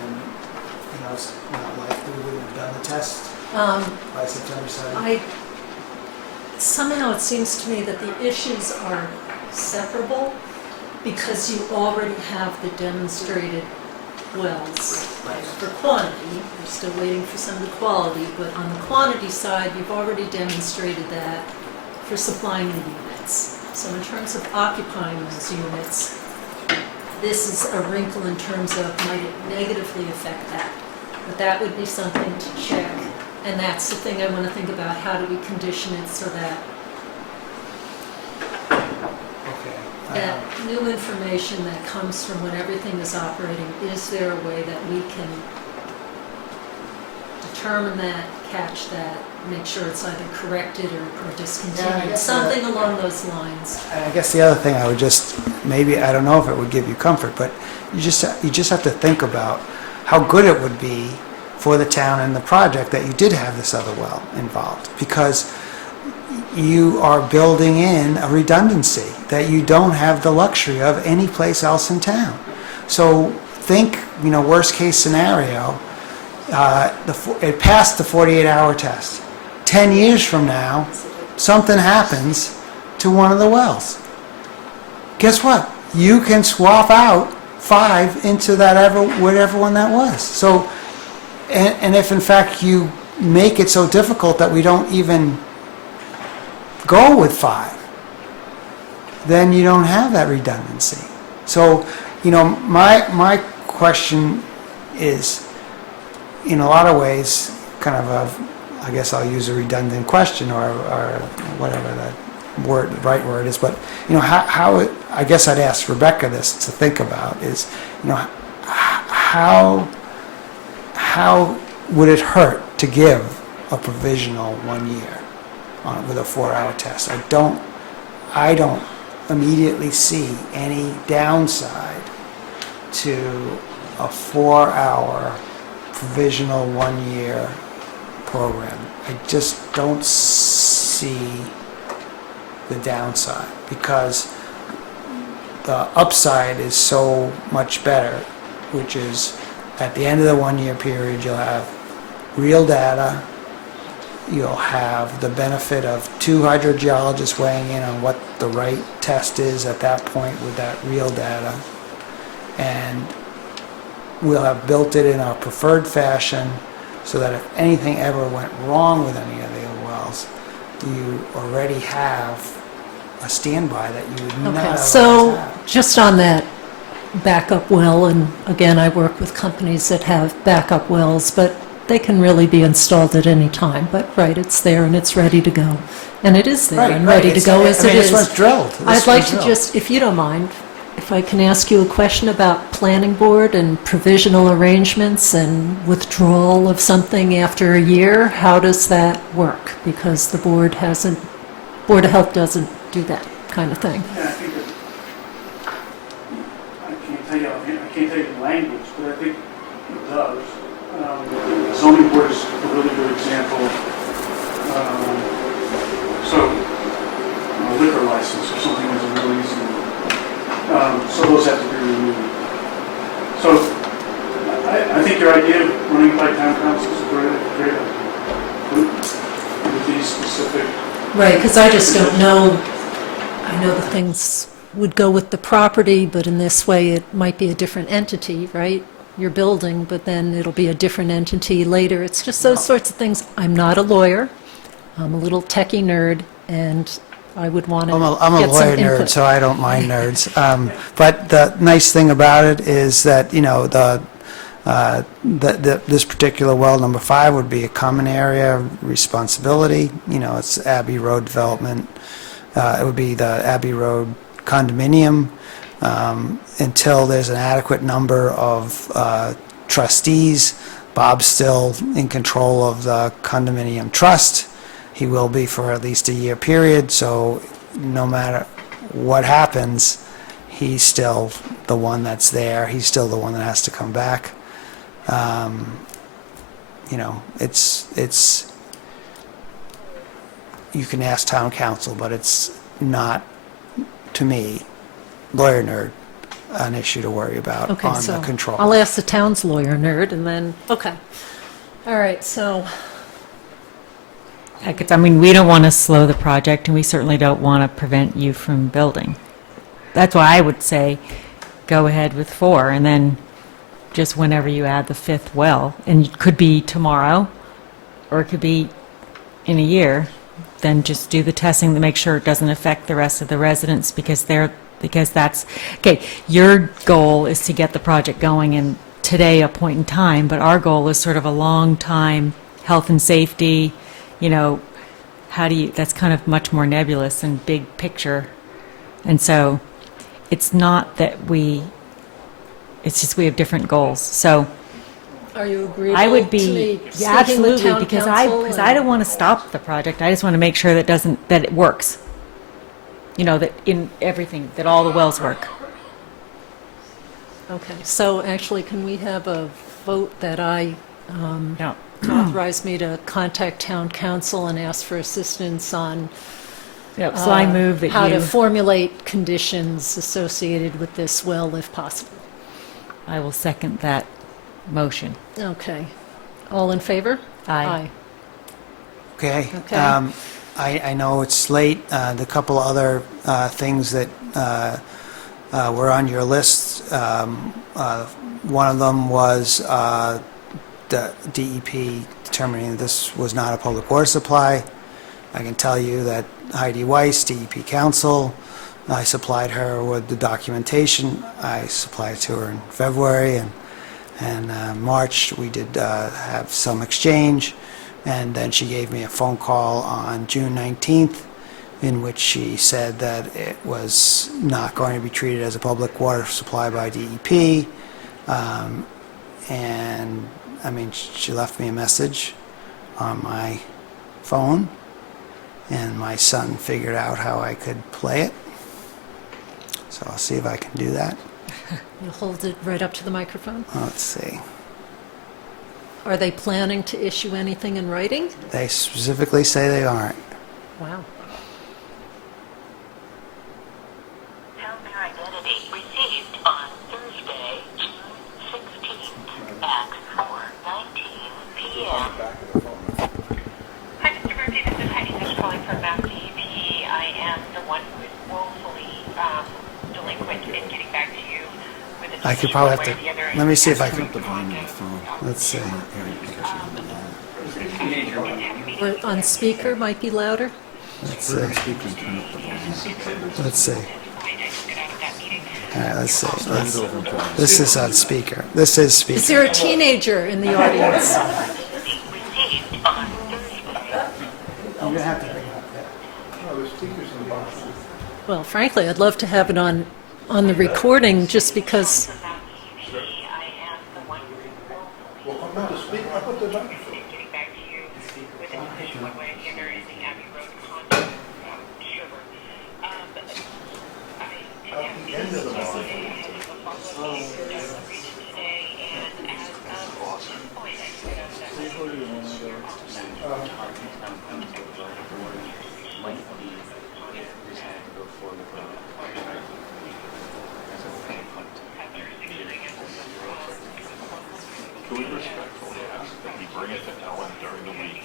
it's not likely we would have done the test by September 7th. Somehow it seems to me that the issues are separable because you already have the demonstrated wells for quantity. You're still waiting for some of the quality, but on the quantity side, you've already demonstrated that for supplying the units. So in terms of occupying those units, this is a wrinkle in terms of might it negatively affect that. But that would be something to check. And that's the thing I want to think about, how do we condition it so that Okay. new information that comes from when everything is operating, is there a way that we can determine that, catch that, make sure it's either corrected or discontinued, something along those lines? And I guess the other thing I would just, maybe, I don't know if it would give you comfort, but you just have to think about how good it would be for the town and the project that you did have this other well involved, because you are building in a redundancy that you don't have the luxury of any place else in town. So think, worst case scenario, it passed the 48-hour test. 10 years from now, something happens to one of the wells. Guess what? you can swap out 5 into whatever one that was. So, and if in fact you make it so difficult that we don't even go with 5, then you don't have that redundancy. So, my question is, in a lot of ways, kind of I guess I'll use a redundant question or whatever that right word is, but, how I guess I'd ask Rebecca this to think about is, how would it hurt to give a provisional 1 year with a 4-hour test? I don't immediately see any downside to a 4-hour provisional 1 year program. I just don't see the downside because the upside is so much better, which is at the end of the 1 year period, you'll have real data. You'll have the benefit of 2 hydrogeologists weighing in on what the right test is at that point with that real data. And we'll have built it in our preferred fashion so that if anything ever went wrong with any of the wells, you already have a standby that you would not Okay, otherwise so have. just on that backup well, and again, I work with companies that have backup wells, but they can really be installed at any time. But right, it's there and it's ready to go. And it is there and ready to go as it This is. one's drilled. I'd like to just, if you don't mind, if I can ask you a question about planning board and provisional arrangements and withdrawal of something after a year, how does that work? Because the Board of Health doesn't do that kind of thing. Yeah, I think that, I can't tell you the language, but I think it does. The zoning board is a really good example. So, a liquor license or something is a really easy one. So those have to be renewed. So, I think your idea of running by town council is a great idea. With these specific. Right, because I just don't know, I know the things would go with the property, but in this way, it might be a different entity, right? You're building, but then it'll be a different entity later. It's just those sorts of things. I'm not a lawyer. I'm a little techie nerd, and I would want to I'm a get some lawyer nerd, input. so I don't mind nerds. But the nice thing about it is that, this particular well, number 5, would be a common area responsibility. It's Abbey Road development. It would be the Abbey Road condominium until there's an adequate number of trustees. Bob's still in control of the condominium trust. He will be for at least a year period, so no matter what happens, he's still the one that's there. He's still the one that has to come back. It's you can ask town council, but it's not, to me, lawyer nerd, an issue to worry about Okay, on so the control. I'll ask the town's lawyer nerd, and then, okay. All right, so, We don't want to slow the project, and we certainly don't want to prevent you from building. That's why I would say, go ahead with 4, and then just whenever you add the 5th well, and it could be tomorrow, or it could be in a year, then just do the testing to make sure it doesn't affect the rest of the residents, because that's, okay, your goal is to get the project going in today, a point in time, but our goal is sort of a long time, health and safety, that's kind of much more nebulous and big picture. And so it's not that it's just we have different goals. So are you agreeable I would to me be, speaking with absolutely, town because council I don't want to stop the project. I just want to make sure that it works. That in everything, that all the wells work. Okay, so actually, can we have a vote that Yeah. authorize me to contact town council and ask for assistance on Yep. So I move that how to you, formulate conditions associated with this well, if possible? I will second that motion. Okay. All in favor? Aye. Okay. Okay. I know it's late. The couple other things that were on your list. One of them was the DEP determining this was not a public water supply. I can tell you that Heidi Weiss, DEP counsel, I supplied her with the documentation. I supplied it to her in February, and March we did have some exchange, and then she gave me a phone call on June 19th in which she said that it was not going to be treated as a public water supply by DEP. And I mean, she left me a message on my phone, and my son figured out how I could play it. So I'll see if I can do that. You hold it right up to the microphone. Let's see. Are they planning to issue anything in writing? They specifically say they aren't. Wow. Your identity received on Thursday, June 16th at 4:19 p.m. Hi, Mr. Murphy. This is Heidi Fish calling from Mass DEP. I am the one who is woefully delinquent in getting back to you with a I could decision probably one have way or the other. to, let me see if I can, The volume of the phone. let's see. Or on speaker might be louder. Let's see. Let's see. All right, let's see. This is on speaker. This is Is speaker. there a teenager in the audience? Received on Thursday. You're gonna have to bring it up there. No, the speaker's in the box. Well, frankly, I'd love to have it on the recording just because Well, I'm not the speaker, I put the microphone. Getting back to you with a decision one way or the other in the Abbey Road condo sugar. Out the end of the box. Today, and as of this point, I said that Can we respectfully ask that we bring it to Ellen during the week?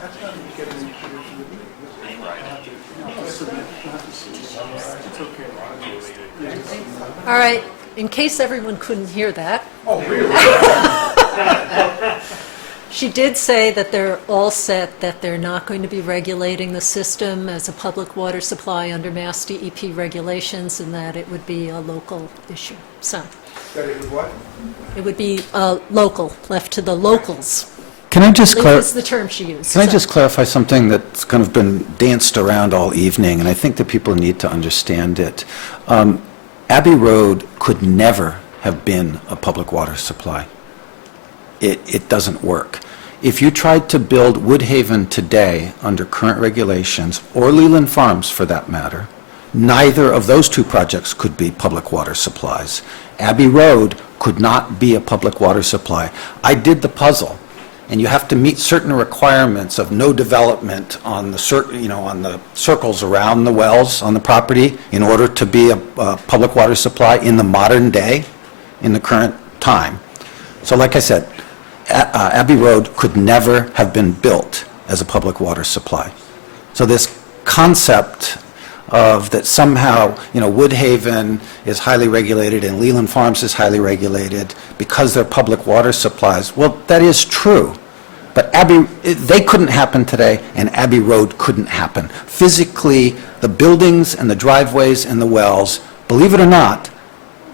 That's not even getting into the meeting. All right, in case everyone couldn't hear that, Oh, really? she did say that they're all set, that they're not going to be regulating the system as a public water supply under Mass DEP regulations, and that it would be a local issue. So That it was what? it would be local, left to the locals. Can I just I believe clarify? is the term she used. Can I So- just clarify something that's kind of been danced around all evening, and I think that people need to understand it. Abbey Road could never have been a public water supply. It doesn't work. If you tried to build Woodhaven today under current regulations, or Leland Farms for that matter, neither of those two projects could be public water supplies. Abbey Road could not be a public water supply. I did the puzzle. And you have to meet certain requirements of no development on the on the circles around the wells on the property in order to be a public water supply in the modern day, in the current time. So like I said, Abbey Road could never have been built as a public water supply. So this concept of that somehow, Woodhaven is highly regulated and Leland Farms is highly regulated because they're public water supplies. Well, that is true. But they couldn't happen today, and Abbey Road couldn't happen. Physically, the buildings and the driveways and the wells, believe it or not,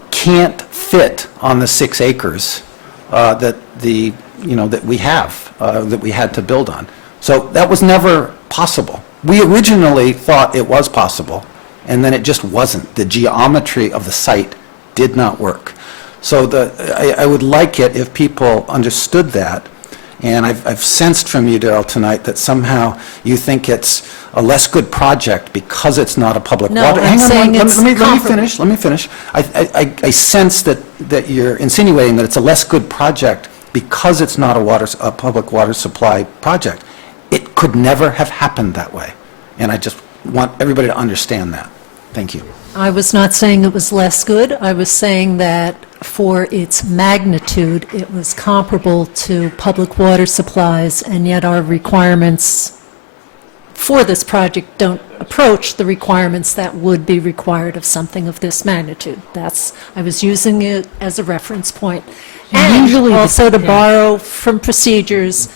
can't fit on the 6 acres that we have, that we had to build on. So that was never possible. We originally thought it was possible, and then it just wasn't. The geometry of the site did not work. So I would like it if people understood that, and I've sensed from you, Darrell, tonight that somehow you think it's a less good project because it's not a public No, water. I'm Hang on, saying let it's me comparable. finish, let me finish. I sense that you're insinuating that it's a less good project because it's not a public water supply project. It could never have happened that way, and I just want everybody to understand that. Thank you. I was not saying it was less good. I was saying that for its magnitude, it was comparable to public water supplies, and yet our requirements for this project don't approach the requirements that would be required of something of this magnitude. I was using it as a reference point. And usually the- also to yeah. borrow from procedures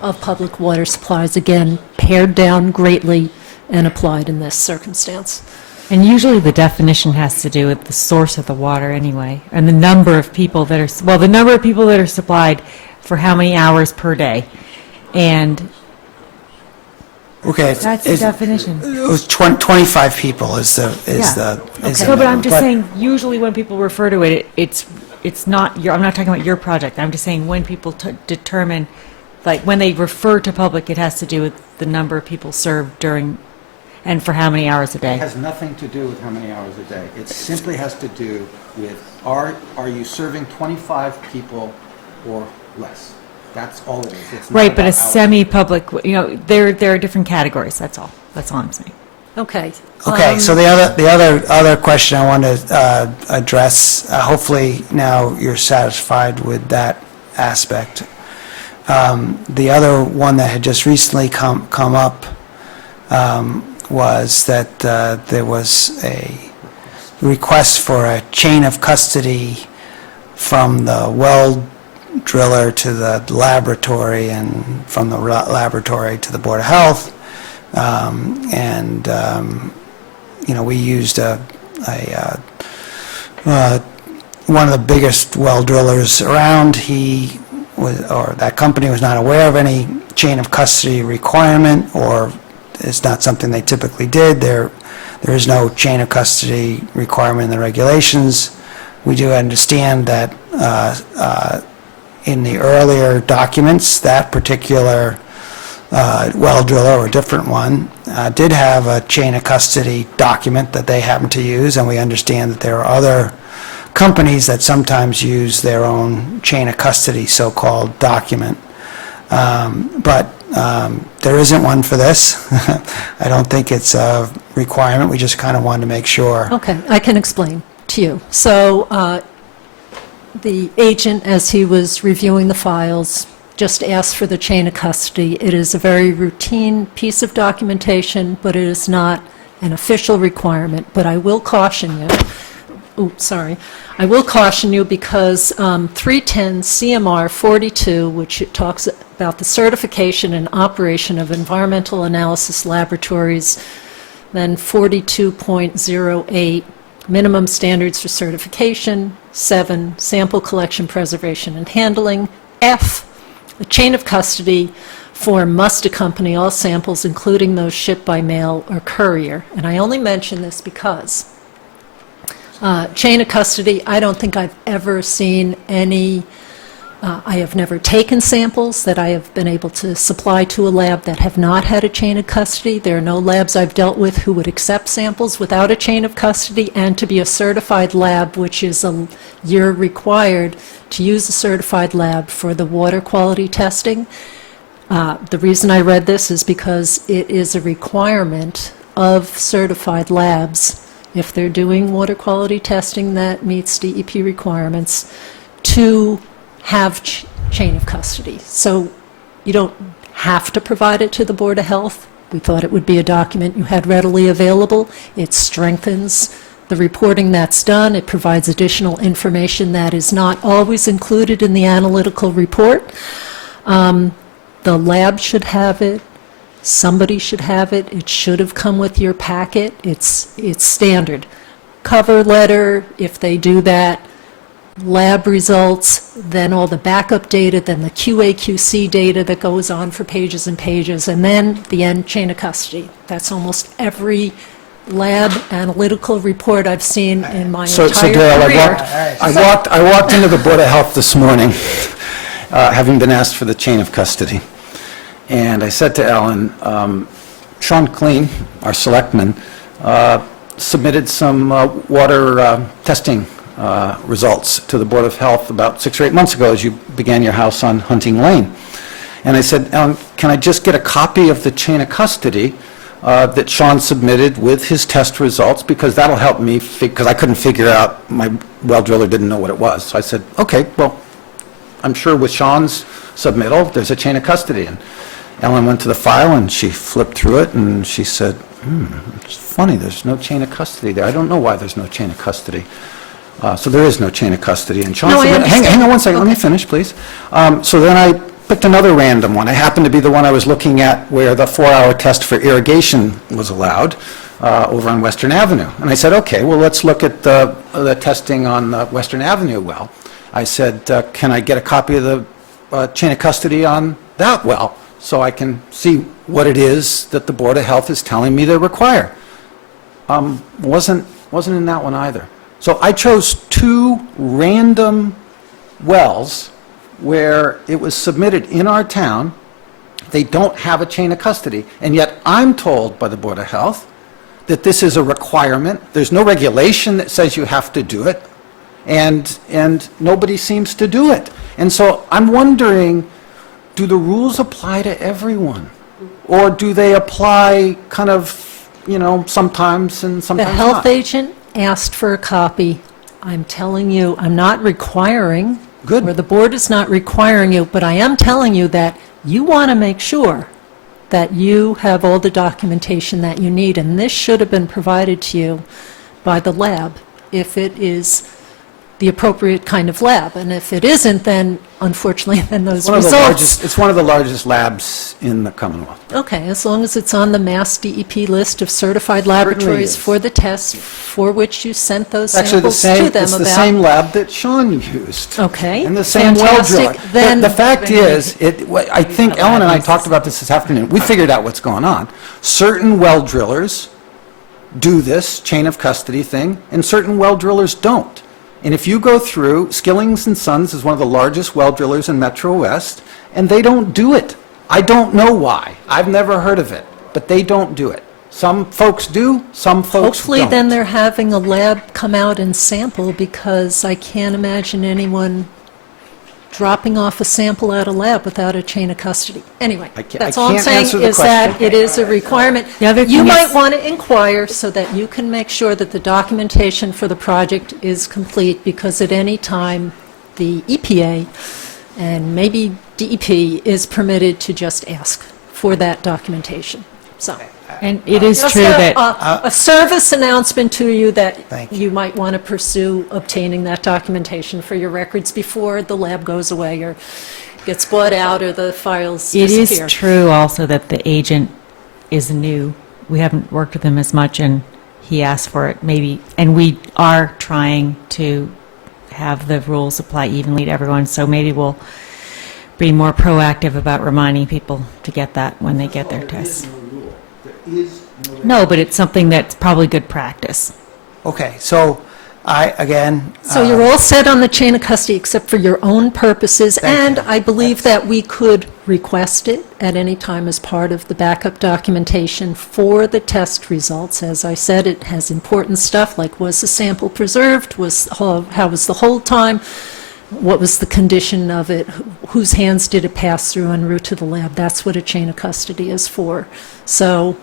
of public water supplies, again, pared down greatly and applied in this circumstance. And usually the definition has to do with the source of the water anyway, and the number of people that are, well, the number of people that are supplied for how many hours per day. And Okay. that's the definition. It was 25 people is the. So, but I'm just but- saying, usually when people refer to it, it's not your, I'm not talking about your project. I'm just saying when people determine, like, when they refer to public, it has to do with the number of people served during, and for how many hours a It day. has nothing to do with how many hours a day. It simply has to do with, are you serving 25 people or less? That's all it is. It's not Right, but about a hours. semi-public, there are different categories, that's all. That's all I'm saying. Okay. Okay, so the other question I want to address, hopefully now you're satisfied with that aspect. The other one that had just recently come up was that there was a request for a chain of custody from the well driller to the laboratory and from the laboratory to the Board of Health. We used one of the biggest well drillers around. That company was not aware of any chain of custody requirement, or it's not something they typically did. There is no chain of custody requirement in the regulations. We do understand that in the earlier documents, that particular well driller, or a different one, did have a chain of custody document that they happen to use, and we understand that there are other companies that sometimes use their own chain of custody so-called document. But there isn't one for this. I don't think it's a requirement. We just kind of wanted to make sure. Okay, I can explain to you. So the agent, as he was reviewing the files, just asked for the chain of custody. It is a very routine piece of documentation, but it is not an official requirement. But I will caution you. I will caution you because 310 CMR 42, which it talks about the certification and operation of environmental analysis laboratories, then 42.08, minimum standards for certification, 7, sample collection, preservation, and handling, F, the chain of custody form must accompany all samples, including those shipped by mail or courier. And I only mention this because chain of custody, I don't think I've ever seen any, I have never taken samples that I have been able to supply to a lab that have not had a chain of custody. There are no labs I've dealt with who would accept samples without a chain of custody, and to be a certified lab, which is you're required to use a certified lab for the water quality testing. The reason I read this is because it is a requirement of certified labs, if they're doing water quality testing that meets DEP requirements, to have chain of custody. So you don't have to provide it to the Board of Health. We thought it would be a document you had readily available. It strengthens the reporting that's done. It provides additional information that is not always included in the analytical report. The lab should have it. Somebody should have it. It should have come with your packet. It's standard. Cover letter, if they do that, lab results, then all the backup data, then the QA/QC data that goes on for pages and pages, and then the end chain of custody. That's almost every lab analytical report I've seen in my So entire Darrell, career. I walked into the Board of Health this morning, having been asked for the chain of custody. And I said to Ellen, Sean Clean, our selectman, submitted some water testing results to the Board of Health about 6 or 8 months ago as you began your house on Hunting Lane. And I said, Ellen, can I just get a copy of the chain of custody that Sean submitted with his test results, because that'll help me, because I couldn't figure out, my well driller didn't know what it was. So I said, okay, well, I'm sure with Sean's submittal, there's a chain of custody. And Ellen went to the file and she flipped through it and she said, it's funny, there's no chain of custody there. I don't know why there's no chain of custody. So there is no chain of custody. And Sean No, I submitted, hang understand. on one second, let me Okay. finish, please. So then I picked another random one. I happened to be the one I was looking at where the 4-hour test for irrigation was allowed over on Western Avenue. And I said, okay, well, let's look at the testing on the Western Avenue well. I said, can I get a copy of the chain of custody on that well so I can see what it is that the Board of Health is telling me they require? Wasn't in that one either. So I chose 2 random wells where it was submitted in our town. They don't have a chain of custody, and yet I'm told by the Board of Health that this is a requirement. There's no regulation that says you have to do it, and nobody seems to do it. And so I'm wondering, do the rules apply to everyone? Or do they apply kind of, sometimes and The sometimes health not? agent asked for a copy. I'm telling you, I'm not requiring, Good. or the board is not requiring you, but I am telling you that you want to make sure that you have all the documentation that you need, and this should have been provided to you by the lab if it is the appropriate kind of lab. And if it isn't, then unfortunately, then those results... It's one of the largest labs in the Commonwealth. Okay, as long as it's on the Mass DEP list of certified laboratories is. for the tests for which you sent those Actually, samples to them it's about... the same lab that Sean used. Okay, And the same well fantastic. driller. Then- The fact is, I think Ellen and I talked about this afternoon. We figured out what's going on. Certain well drillers do this chain of custody thing, and certain well drillers don't. And if you go through, Skilling's and Sons is one of the largest well drillers in Metro West, and they don't do it. I don't know why. I've never heard of it, but they don't do it. Some folks do, some folks don't. Hopefully, then they're having a lab come out and sample, because I can't imagine anyone dropping off a sample at a lab without a chain of custody. Anyway, I can't that's all I'm answer saying, the is that question. it is a requirement. The other You thing might is- want to inquire so that you can make sure that the documentation for the project is complete, because at any time, the EPA and maybe DEP is permitted to just ask for that documentation. So, And it is just true that... a service announcement to you that Thank you might want to pursue obtaining that documentation for your records before the lab goes away or gets bought out or the files It disappear. is true also that the agent is new. We haven't worked with him as much, and he asked for it maybe, and we are trying to have the rules apply evenly to everyone, so maybe we'll be more proactive about reminding people to get that when they get their tests. No, but it's something that's probably good practice. Okay, so again... So you're all set on the chain of custody except for your own purposes, Thank and you. I believe that we could request it at any time as part of the backup documentation for the test results. As I said, it has important stuff like, was the sample preserved, how was the hold time, what was the condition of it, whose hands did it pass through en route to the lab. That's what a chain of custody is for. So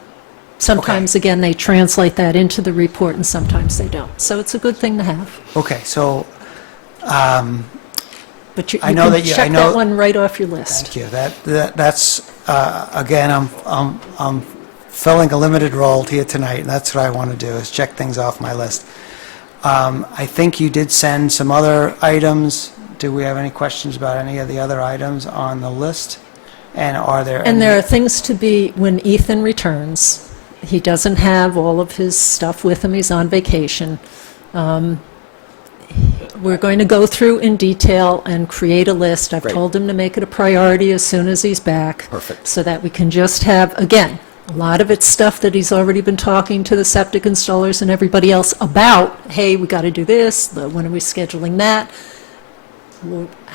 sometimes, again, they translate that into the report and sometimes they don't. So it's a good thing to have. Okay, so, But you I know can that you- I check know- that one right off your list. thank you. That's, again, I'm filling a limited role here tonight, and that's what I want to do, is check things off my list. I think you did send some other items. Do we have any questions about any of the other items on the list? And are there And there are any... things to be, when Ethan returns, he doesn't have all of his stuff with him, he's on vacation. we're going to go through in detail and create a list. I've Great. told him to make it a priority as soon as he's back. Perfect. So that we can just have, again, a lot of it's stuff that he's already been talking to the septic installers and everybody else about. Hey, we got to do this. When are we scheduling that?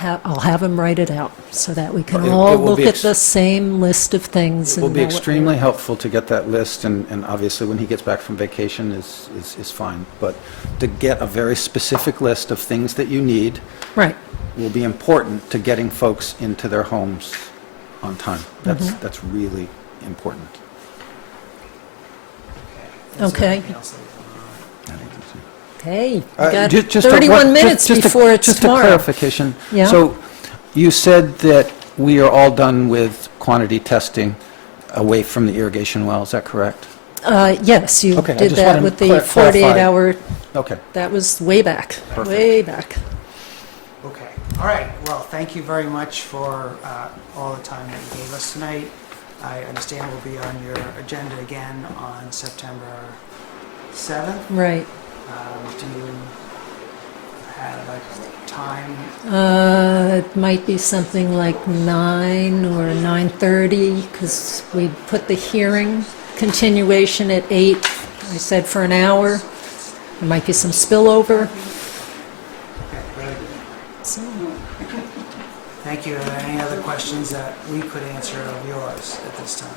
I'll have him write it out so that we can It all will look be at the same list of things. It will and be know what extremely helpful to get that list, and obviously when he gets back from vacation is fine. But to get a very specific list of things that you need Right. will be important to getting folks into their homes on time. That's really important. Okay. Hey, we got Just a- 31 minutes just a- before it's Just a tomorrow. clarification. Yeah. So you said that we are all done with quantity testing away from the irrigation well, is that correct? Yes, you Okay, I did just that wanted with to the clarify. 48-hour, Okay. that was way back, Perfect. way back. Okay, all right, well, thank you very much for all the time that you gave us tonight. I understand we'll be on your agenda again on September 7th. Right. Do you have a time? It might be something like 9 or 9:30, because we put the hearing continuation at 8. I said for an hour. There might be some spillover. Okay, very good. So, Thank you. Are there any other questions that we could answer of yours at this time?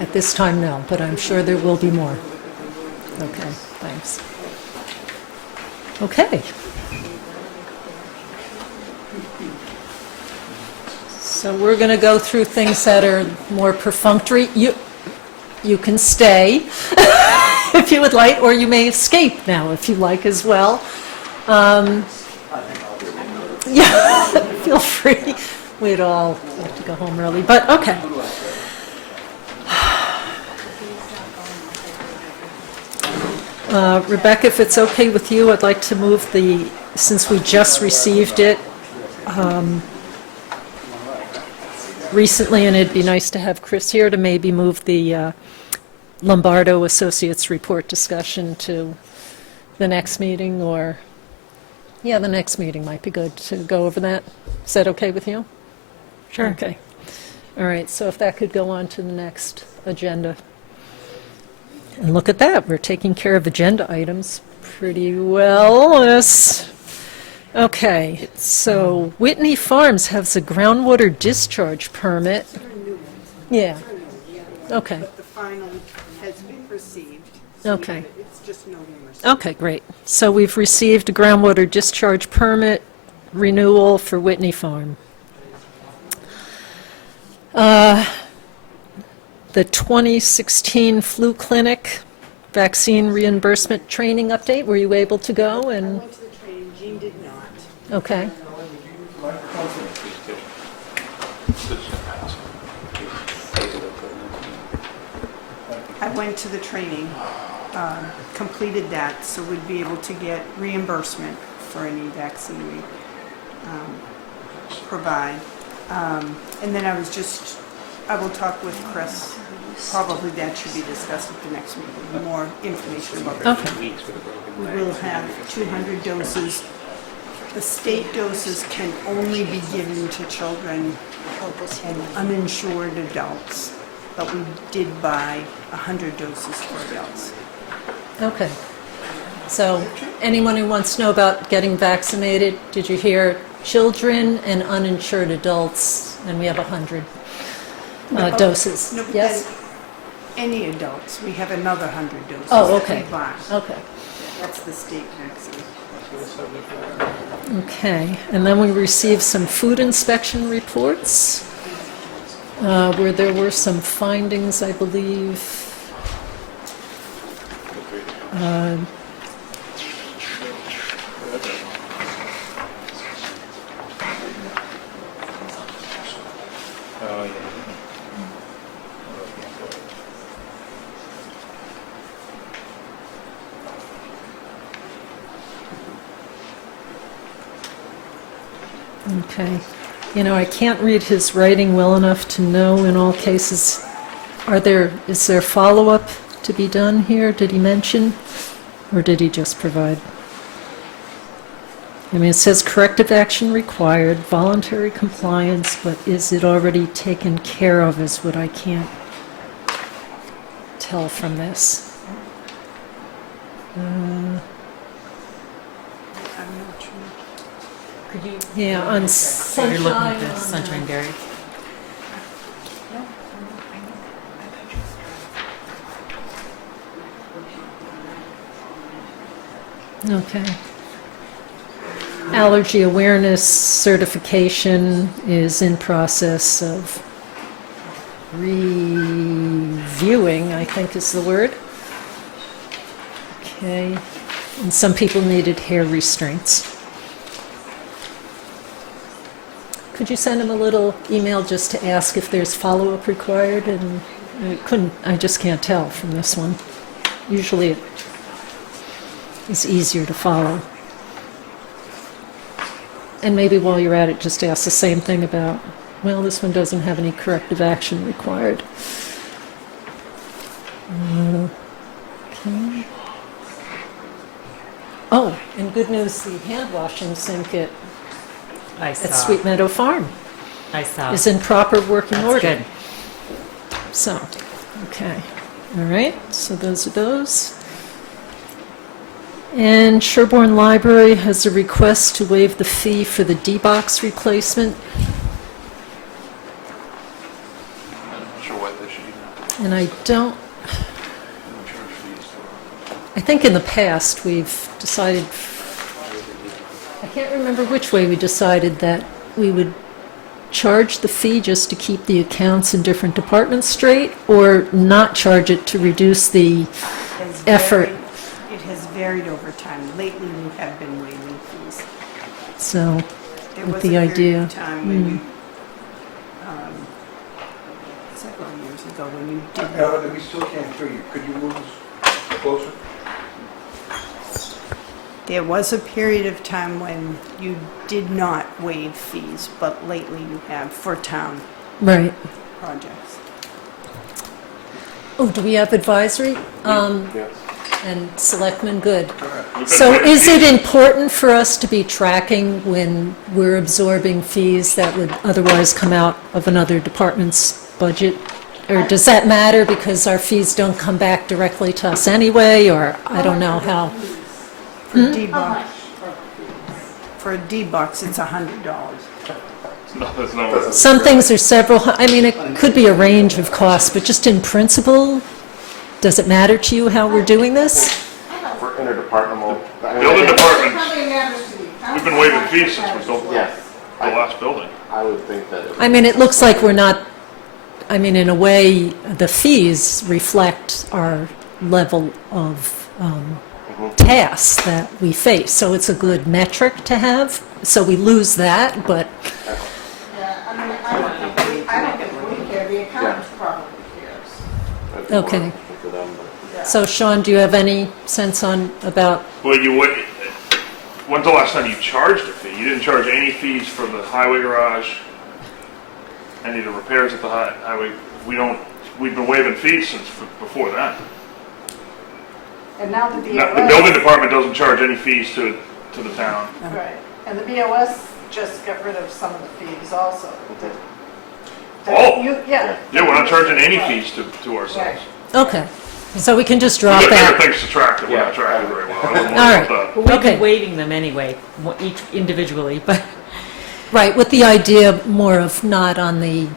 at this time, no, but I'm sure there will be more. Okay, thanks. Okay. So we're going to go through things that are more perfunctory. You can stay if you would like, or you may escape now if you like as well. Yeah, feel free. We'd all like to go home early, but okay. Rebecca, if it's okay with you, I'd like to move since we just received it recently, and it'd be nice to have Chris here to maybe move the Lombardo Associates report discussion to the next meeting, or, yeah, the next meeting might be good to go over that. Is that okay with you? Sure. Okay. All right, so if that could go on to the next agenda. And look at that, we're taking care of agenda items pretty well. Yes. Okay, so Whitney Farms has a groundwater discharge permit. Yeah. Okay, But the final has been received. okay. It's just noting receipt. Okay, great. So we've received a groundwater discharge permit renewal for Whitney Farm. The 2016 flu clinic vaccine reimbursement training update, were you able to go? I And went to the training, Jean did not. okay, I went to the training, completed that, so we'd be able to get reimbursement for any vaccine we provide. And then I will talk with Chris. Probably that should be discussed at the next meeting, more information about that. okay, We will have 200 doses. The state doses can only be given to children and uninsured adults, but we did buy 100 doses for adults. okay. So anyone who wants to know about getting vaccinated, did you hear children and uninsured adults, and we have 100 doses? No, but Yes? then any adults, we have another 100 doses. Oh, that okay. we buy. Okay. That's the state vaccine. Okay, and then we received some food inspection reports, where there were some findings, I believe. Okay. You know, I can't read his writing well enough to know in all cases, is there follow-up to be done here? Did he mention? Or did he just provide? I mean, it says corrective action required, voluntary compliance, but is it already taken care of is what I can't tell from this. I'm not sure. Could you? Yeah, on You're looking at the Sunshine. Sunshine Dairy. Okay. Allergy awareness certification is in process of reviewing, I think is the word. Okay. And some people needed hair restraints. Could you send him a little email just to ask if there's follow-up required? And I just can't tell from this one. Usually it is easier to follow. And maybe while you're at it, just ask the same thing about, well, this one doesn't have any corrective action required. Okay. Oh, and good news, the hand washing sink at I saw. Sweet Meadow Farm I saw. is in proper working That's order. good. So, okay. All right, so those are those. And Sherborne Library has a request to waive the fee for the D-box replacement. I'm not sure why they should even And I don't, charge fees for I think in the past, we've decided, I can't remember which way we decided that we would charge the fee just to keep the accounts in different departments straight, or not charge it to reduce the Has effort. It has varied over time. Lately, you have been waiving fees. So, There with was the a period idea. of time when you, several years ago, when you did. Ellen, we still can't hear you. Could you move us closer? There was a period of time when you did not waive fees, but lately you have for town right. projects. Oh, do we have advisory? Yes. And selectmen, good. We've been So waiving is it fees. important for us to be tracking when we're absorbing fees that would otherwise come out of another department's budget? Or does that matter because our fees don't come back directly to us anyway, or I don't know how? For D-Box. For a D-Box, it's $100. No, there's no. Some things are several, I mean, it could be a range of costs, but just in principle, does it matter to you how we're doing this? For interdepartmental. Building departments, we've been waiving fees since we built the Yes, last building. I would think that. I mean, it looks like we're not, I mean, in a way, the fees reflect our level of tasks that we face. So it's a good metric to have. So we lose that, but, Yeah, I mean, I don't think we care, the accountants probably cares. okay. For them, but- So Sean, do you have any sense on, about, Well, you would, when's the last time you charged a fee? You didn't charge any fees for the highway garage, any of the repairs at the highway. We've been waiving fees since before that. And now the The BOS. building department doesn't charge any fees to the town. Right, and the BOS just got rid of some of the fees also. Oh. Yeah. Yeah, we're not charging any fees to ourselves. okay. So we can just We drop got bigger that. things to track that we're not tracking very well. I wouldn't All worry right. about that. Well, we've Okay. been waiving them anyway, each individually, but Right, with the idea more of not on the,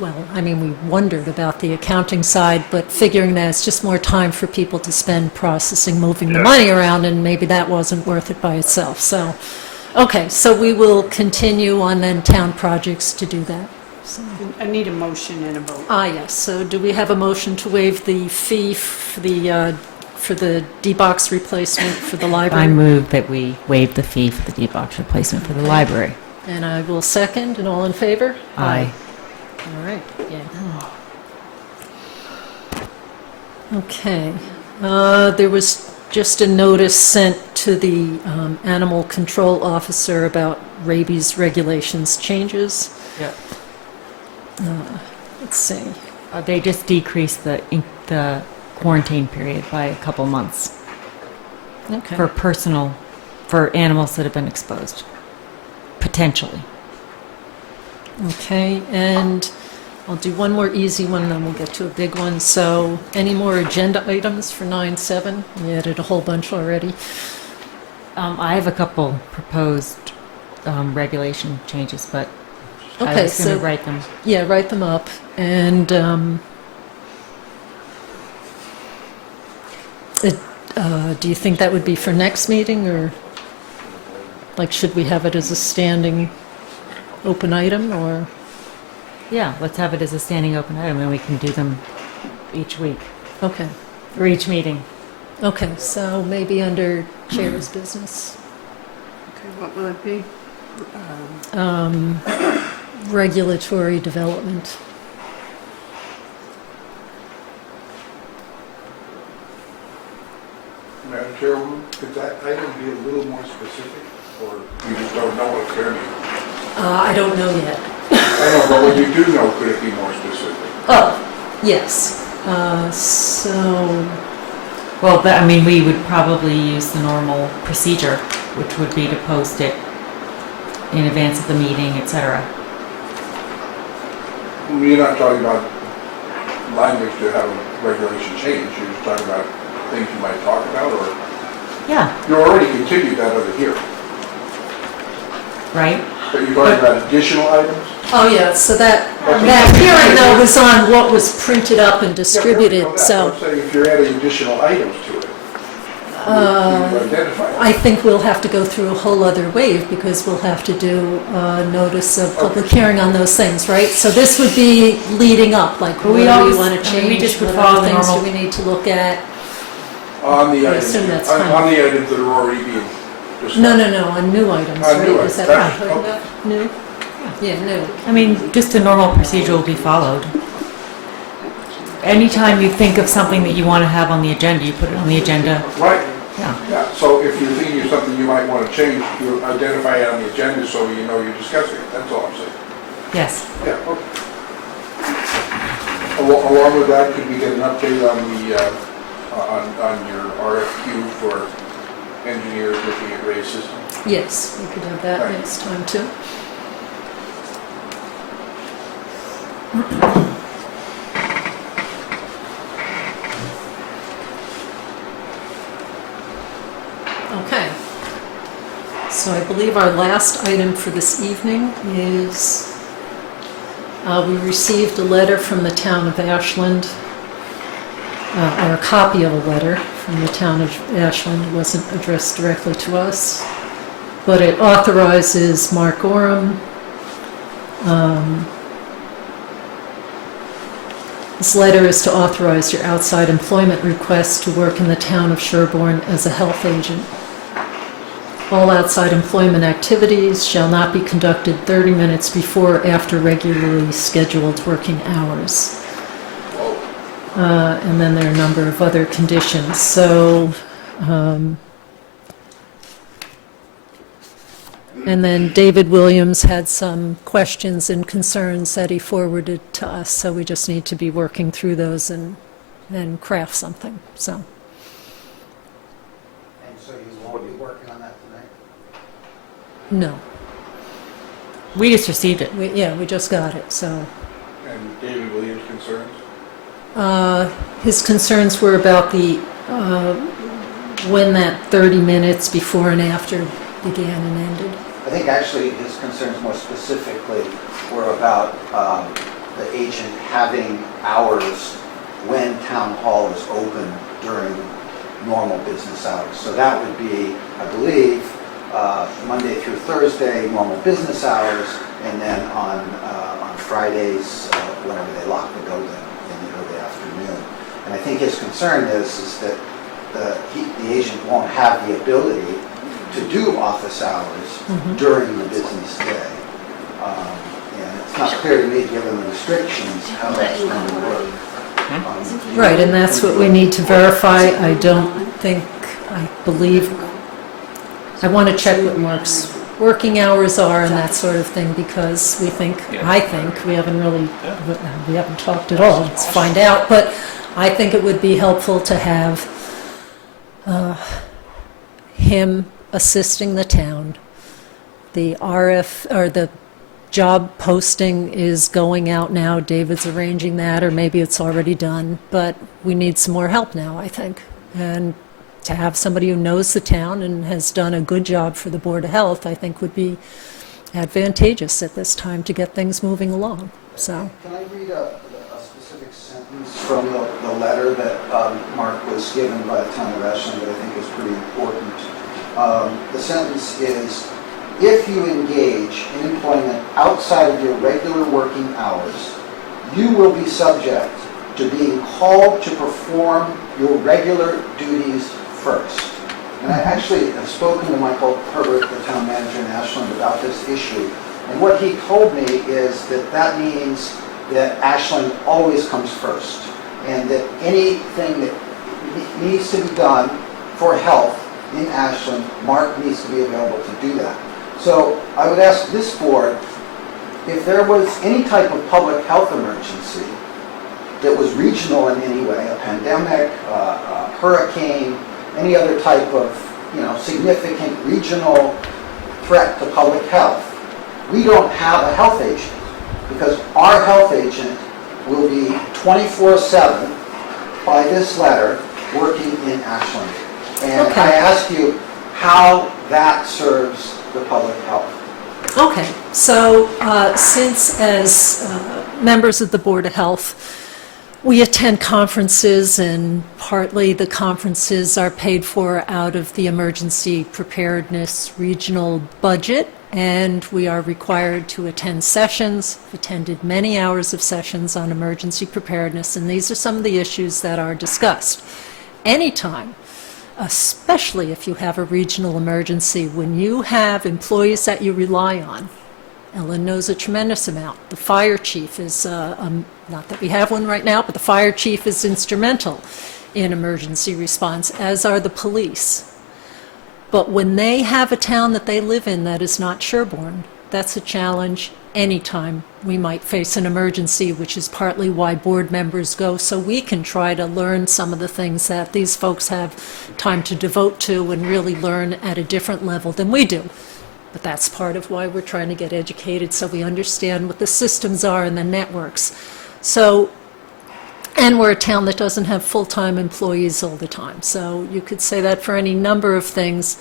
well, I mean, we wondered about the accounting side, but figuring that it's just more time for people to spend processing, moving the Yeah. money around, and maybe that wasn't worth it by itself. So, okay, so we will continue on then town projects to do that. So, I need a motion and a vote. yes, so do we have a motion to waive the fee for the D-box replacement for the I library? move that we waive the fee for the D-Box replacement for the library. And I will second, and all in favor? Aye. All right, yeah. Okay. There was just a notice sent to the animal control officer about rabies regulations changes. Yep. Let's see. They just decreased the quarantine period by a couple months Okay. for personal for animals that have been exposed, potentially. Okay, and I'll do one more easy one, then we'll get to a big one. So, any more agenda items for 9-7? We added a whole bunch already. I have a couple proposed regulation changes, but I Okay, was going so, to write them. yeah, write them up. And do you think that would be for next meeting, or like should we have it as a standing open item, or? Yeah, let's have it as a standing open item, and we can do them each week, Okay, or each meeting. okay, so maybe under chair's business. Okay, what will it be? Regulatory development. Madam Chairwoman, could that item be a little more specific, or you just don't know what it's going to be? I don't know yet. I know, but when you do know, could it be more specific? Oh, yes. So, Well, I mean, we would probably use the normal procedure, which would be to post it in advance of the meeting, etc. You're not talking about language to have a regulation change, you're just talking about things you might talk about, or Yeah, you already continued that other hearing, right? but you're talking about additional items? oh yeah, so that Okay. hearing though was on what was printed up and distributed, I'm so saying if you're adding additional items to it, you identify I them. think we'll have to go through a whole other wave because we'll have to do a notice of public hearing on those things, right? So this would be leading up, like But what we do we always- want I to mean, we change, just would what follow other the things do normal- we need to look at? On the I items, assume that's on fine. the items that are already being discussed. No, on new items, On right? new Is that items, what right, you're talking about? New? Yeah, new. I mean, just a normal procedure will be followed. Anytime you think of something that you want to have on the agenda, you put it on the agenda. Right, Yeah. yeah, so if you're thinking of something you might want to change, you identify it on the agenda so you know you're discussing it, that's all I'm saying. Yes. Yeah, okay. Along with that, could we get an update on the, on your RFQ for engineers looking at raise systems? Yes, we could have that Right. next time too. Okay. So I believe our last item for this evening is, we received a letter from the town of Ashland, or a copy of a letter from the town of Ashland. It wasn't addressed directly to us, but it authorizes Mark Oram, this letter is to authorize your outside employment request to work in the town of Sherborne as a health agent. All outside employment activities shall not be conducted 30 minutes before or after regularly scheduled working hours. And then there are a number of other conditions. So, and then David Williams had some questions and concerns that he forwarded to us, so we just need to be working through those and craft something, so. And so you will be working on that tonight? No, We just received it. we just got it, so. And David Williams' concerns? His concerns were about the, when that 30 minutes before and after began and ended. I think actually his concerns more specifically were about the agent having hours when town hall is open during normal business hours. So that would be, I believe, Monday through Thursday, normal business hours, and then on Fridays, whenever they lock the building in the early afternoon. And I think his concern is that the agent won't have the ability to do office hours during the business day. And it's not clear to me, given the restrictions, how that's going to work. Right, and that's what we need to verify. I don't think, I believe, I want to check what Mark's working hours are and that sort of thing, because we think, I think, we haven't talked at all, let's find out, but I think it would be helpful to have him assisting the town. The or the job posting is going out now. David's arranging that, or maybe it's already done. But we need some more help now, I think. And to have somebody who knows the town and has done a good job for the Board of Health, I think would be advantageous at this time to get things moving along. So, Can I read a specific sentence from the letter that Mark was given by the town of Ashland that I think is pretty important? The sentence is, if you engage in employment outside of your regular working hours, you will be subject to being called to perform your regular duties first. And I actually have spoken to Michael Herbert, the town manager in Ashland, about this issue. And what he told me is that that means that Ashland always comes first, and that anything that needs to be done for health in Ashland, Mark needs to be available to do that. So I would ask this board, if there was any type of public health emergency that was regional in any way, a pandemic, a hurricane, any other type of significant regional threat to public health, we don't have a health agent, because our health agent will be 24/7 by this letter working in Ashland. And Okay. I ask you how that serves the public health. okay, so since as members of the Board of Health, we attend conferences, and partly the conferences are paid for out of the emergency preparedness regional budget, and we are required to attend sessions. We've attended many hours of sessions on emergency preparedness, and these are some of the issues that are discussed. Anytime, especially if you have a regional emergency, when you have employees that you rely on, Ellen knows a tremendous amount. The fire chief is, not that we have one right now, but the fire chief is instrumental in emergency response, as are the police. But when they have a town that they live in that is not Sherborne, that's a challenge anytime we might face an emergency, which is partly why board members go, so we can try to learn some of the things that these folks have time to devote to and really learn at a different level than we do. But that's part of why we're trying to get educated, so we understand what the systems are and the networks. So, and we're a town that doesn't have full-time employees all the time. So you could say that for any number of things.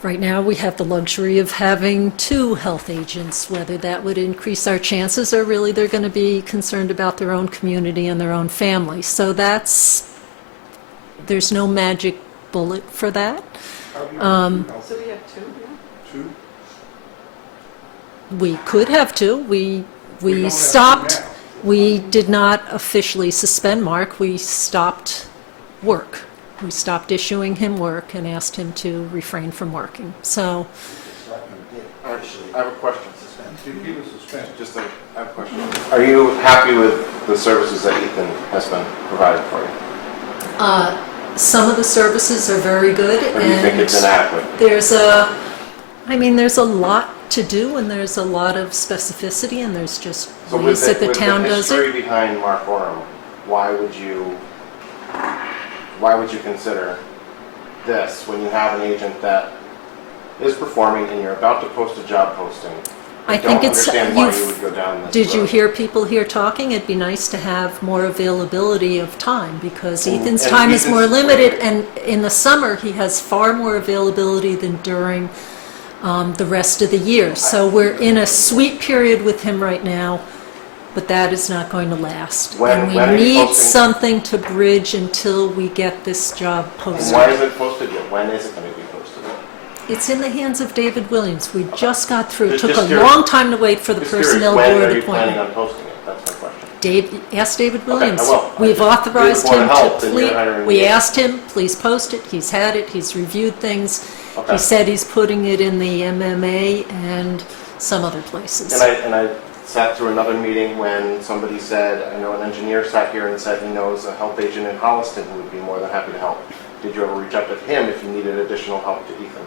Right now, we have the luxury of having 2 health agents. Whether that would increase our chances, or really they're going to be concerned about their own community and their own family. So there's no magic bullet for that. So we have 2, yeah? Two? We could have 2. We don't We have stopped. two now. We did not officially suspend Mark. We stopped work. We stopped issuing him work and asked him to refrain from working. So, I have a question. He was suspended. I have a question. Are you happy with the services that Ethan has been provided for you? some of the services are very good. Or do you think it's inadequate? There's a lot to do, and there's a lot of specificity, and there's just ways that the town does it. With the history behind Mark Oram, why would you consider this when you have an agent that is performing and you're about to post a job posting? I think it's, don't understand why you would go down this did you road. hear people here talking? It'd be nice to have more availability of time, because And- Ethan's and time is Ethan's- more limited, and in the summer, he has far more availability than during the rest of the year. So we're in a sweet period with him right now, but that is not going to last. When And we are you need posting- something to bridge until we get this job And posted. why is it posted yet? When is it going to be posted? It's in the hands of David Williams. We just got through. It Just took a curious. long time to wait for the Just curious, personnel when board are you planning appointment. on posting it? That's my question. Ask David Williams. I will. We've authorized You're the him Board of to Health, and you're hiring we me. asked him, please post it. He's had it. He's reviewed things. Okay. He said he's putting it in the MMA and some other places. And I sat through another meeting when somebody said, I know an engineer sat here and said he knows a health agent in Holliston who would be more than happy to help. Did you ever reach out to him if you needed additional help to Ethan?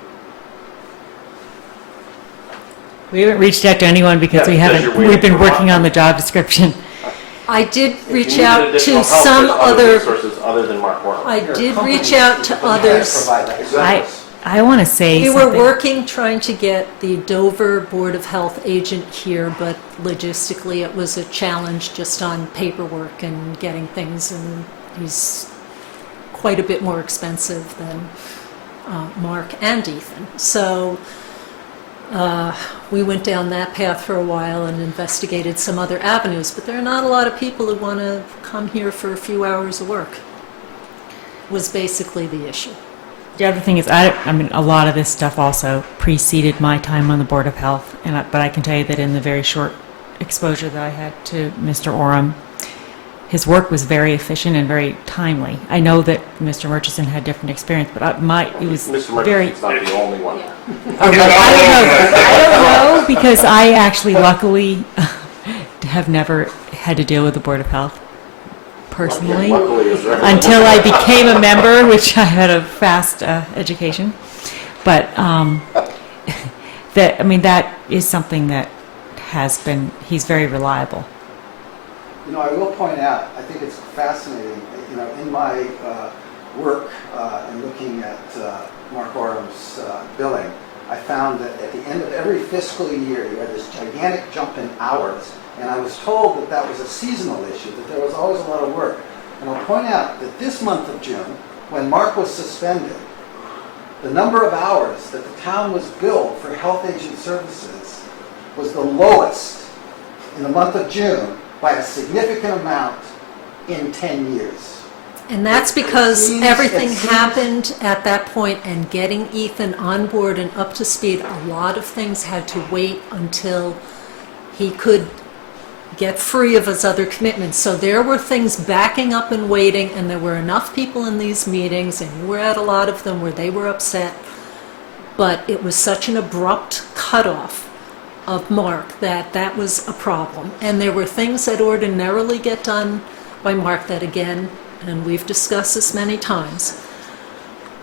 We haven't reached out to anyone because Yeah, because you're waiting we've been for working Mark. on the job description. I did If you reach needed out additional to help, some there's other, resources other than Mark Warren. I did reach out to others. Provide that I- service. I want to say We were something. working, trying to get the Dover Board of Health agent here, but logistically it was a challenge just on paperwork and getting things, and he's quite a bit more expensive than Mark and Ethan. So we went down that path for a while and investigated some other avenues, but there are not a lot of people who want to come here for a few hours of work, was basically the issue. The other thing is, I mean, a lot of this stuff also preceded my time on the Board of Health, but I can tell you that in the very short exposure that I had to Mr. Oram, his work was very efficient and very timely. I know that Mr. Murchison had different experience, but it was Mr. very... Murchison's not the only one. I don't know, because I actually luckily have never had to deal with the Board of Health personally. Luckily, is there? Until I became a member, which I had a fast education. But that is something that has been, he's very reliable. You know, I will point out, I think it's fascinating, you know, in my work and looking at Mark Oram's billing, I found that at the end of every fiscal year, you had this gigantic jump in hours, and I was told that that was a seasonal issue, that there was always a lot of work. And I'll point out that this month of June, when Mark was suspended, the number of hours that the town was billed for health agent services was the lowest in the month of June by a significant amount in 10 years. And that's because It everything seems- happened at that point, and getting Ethan on board and up to speed, a lot of things had to wait until he could get free of his other commitments. So there were things backing up and waiting, and there were enough people in these meetings, and you were at a lot of them where they were upset. But it was such an abrupt cutoff of Mark that was a problem. And there were things that ordinarily get done by Mark that, again, and we've discussed this many times,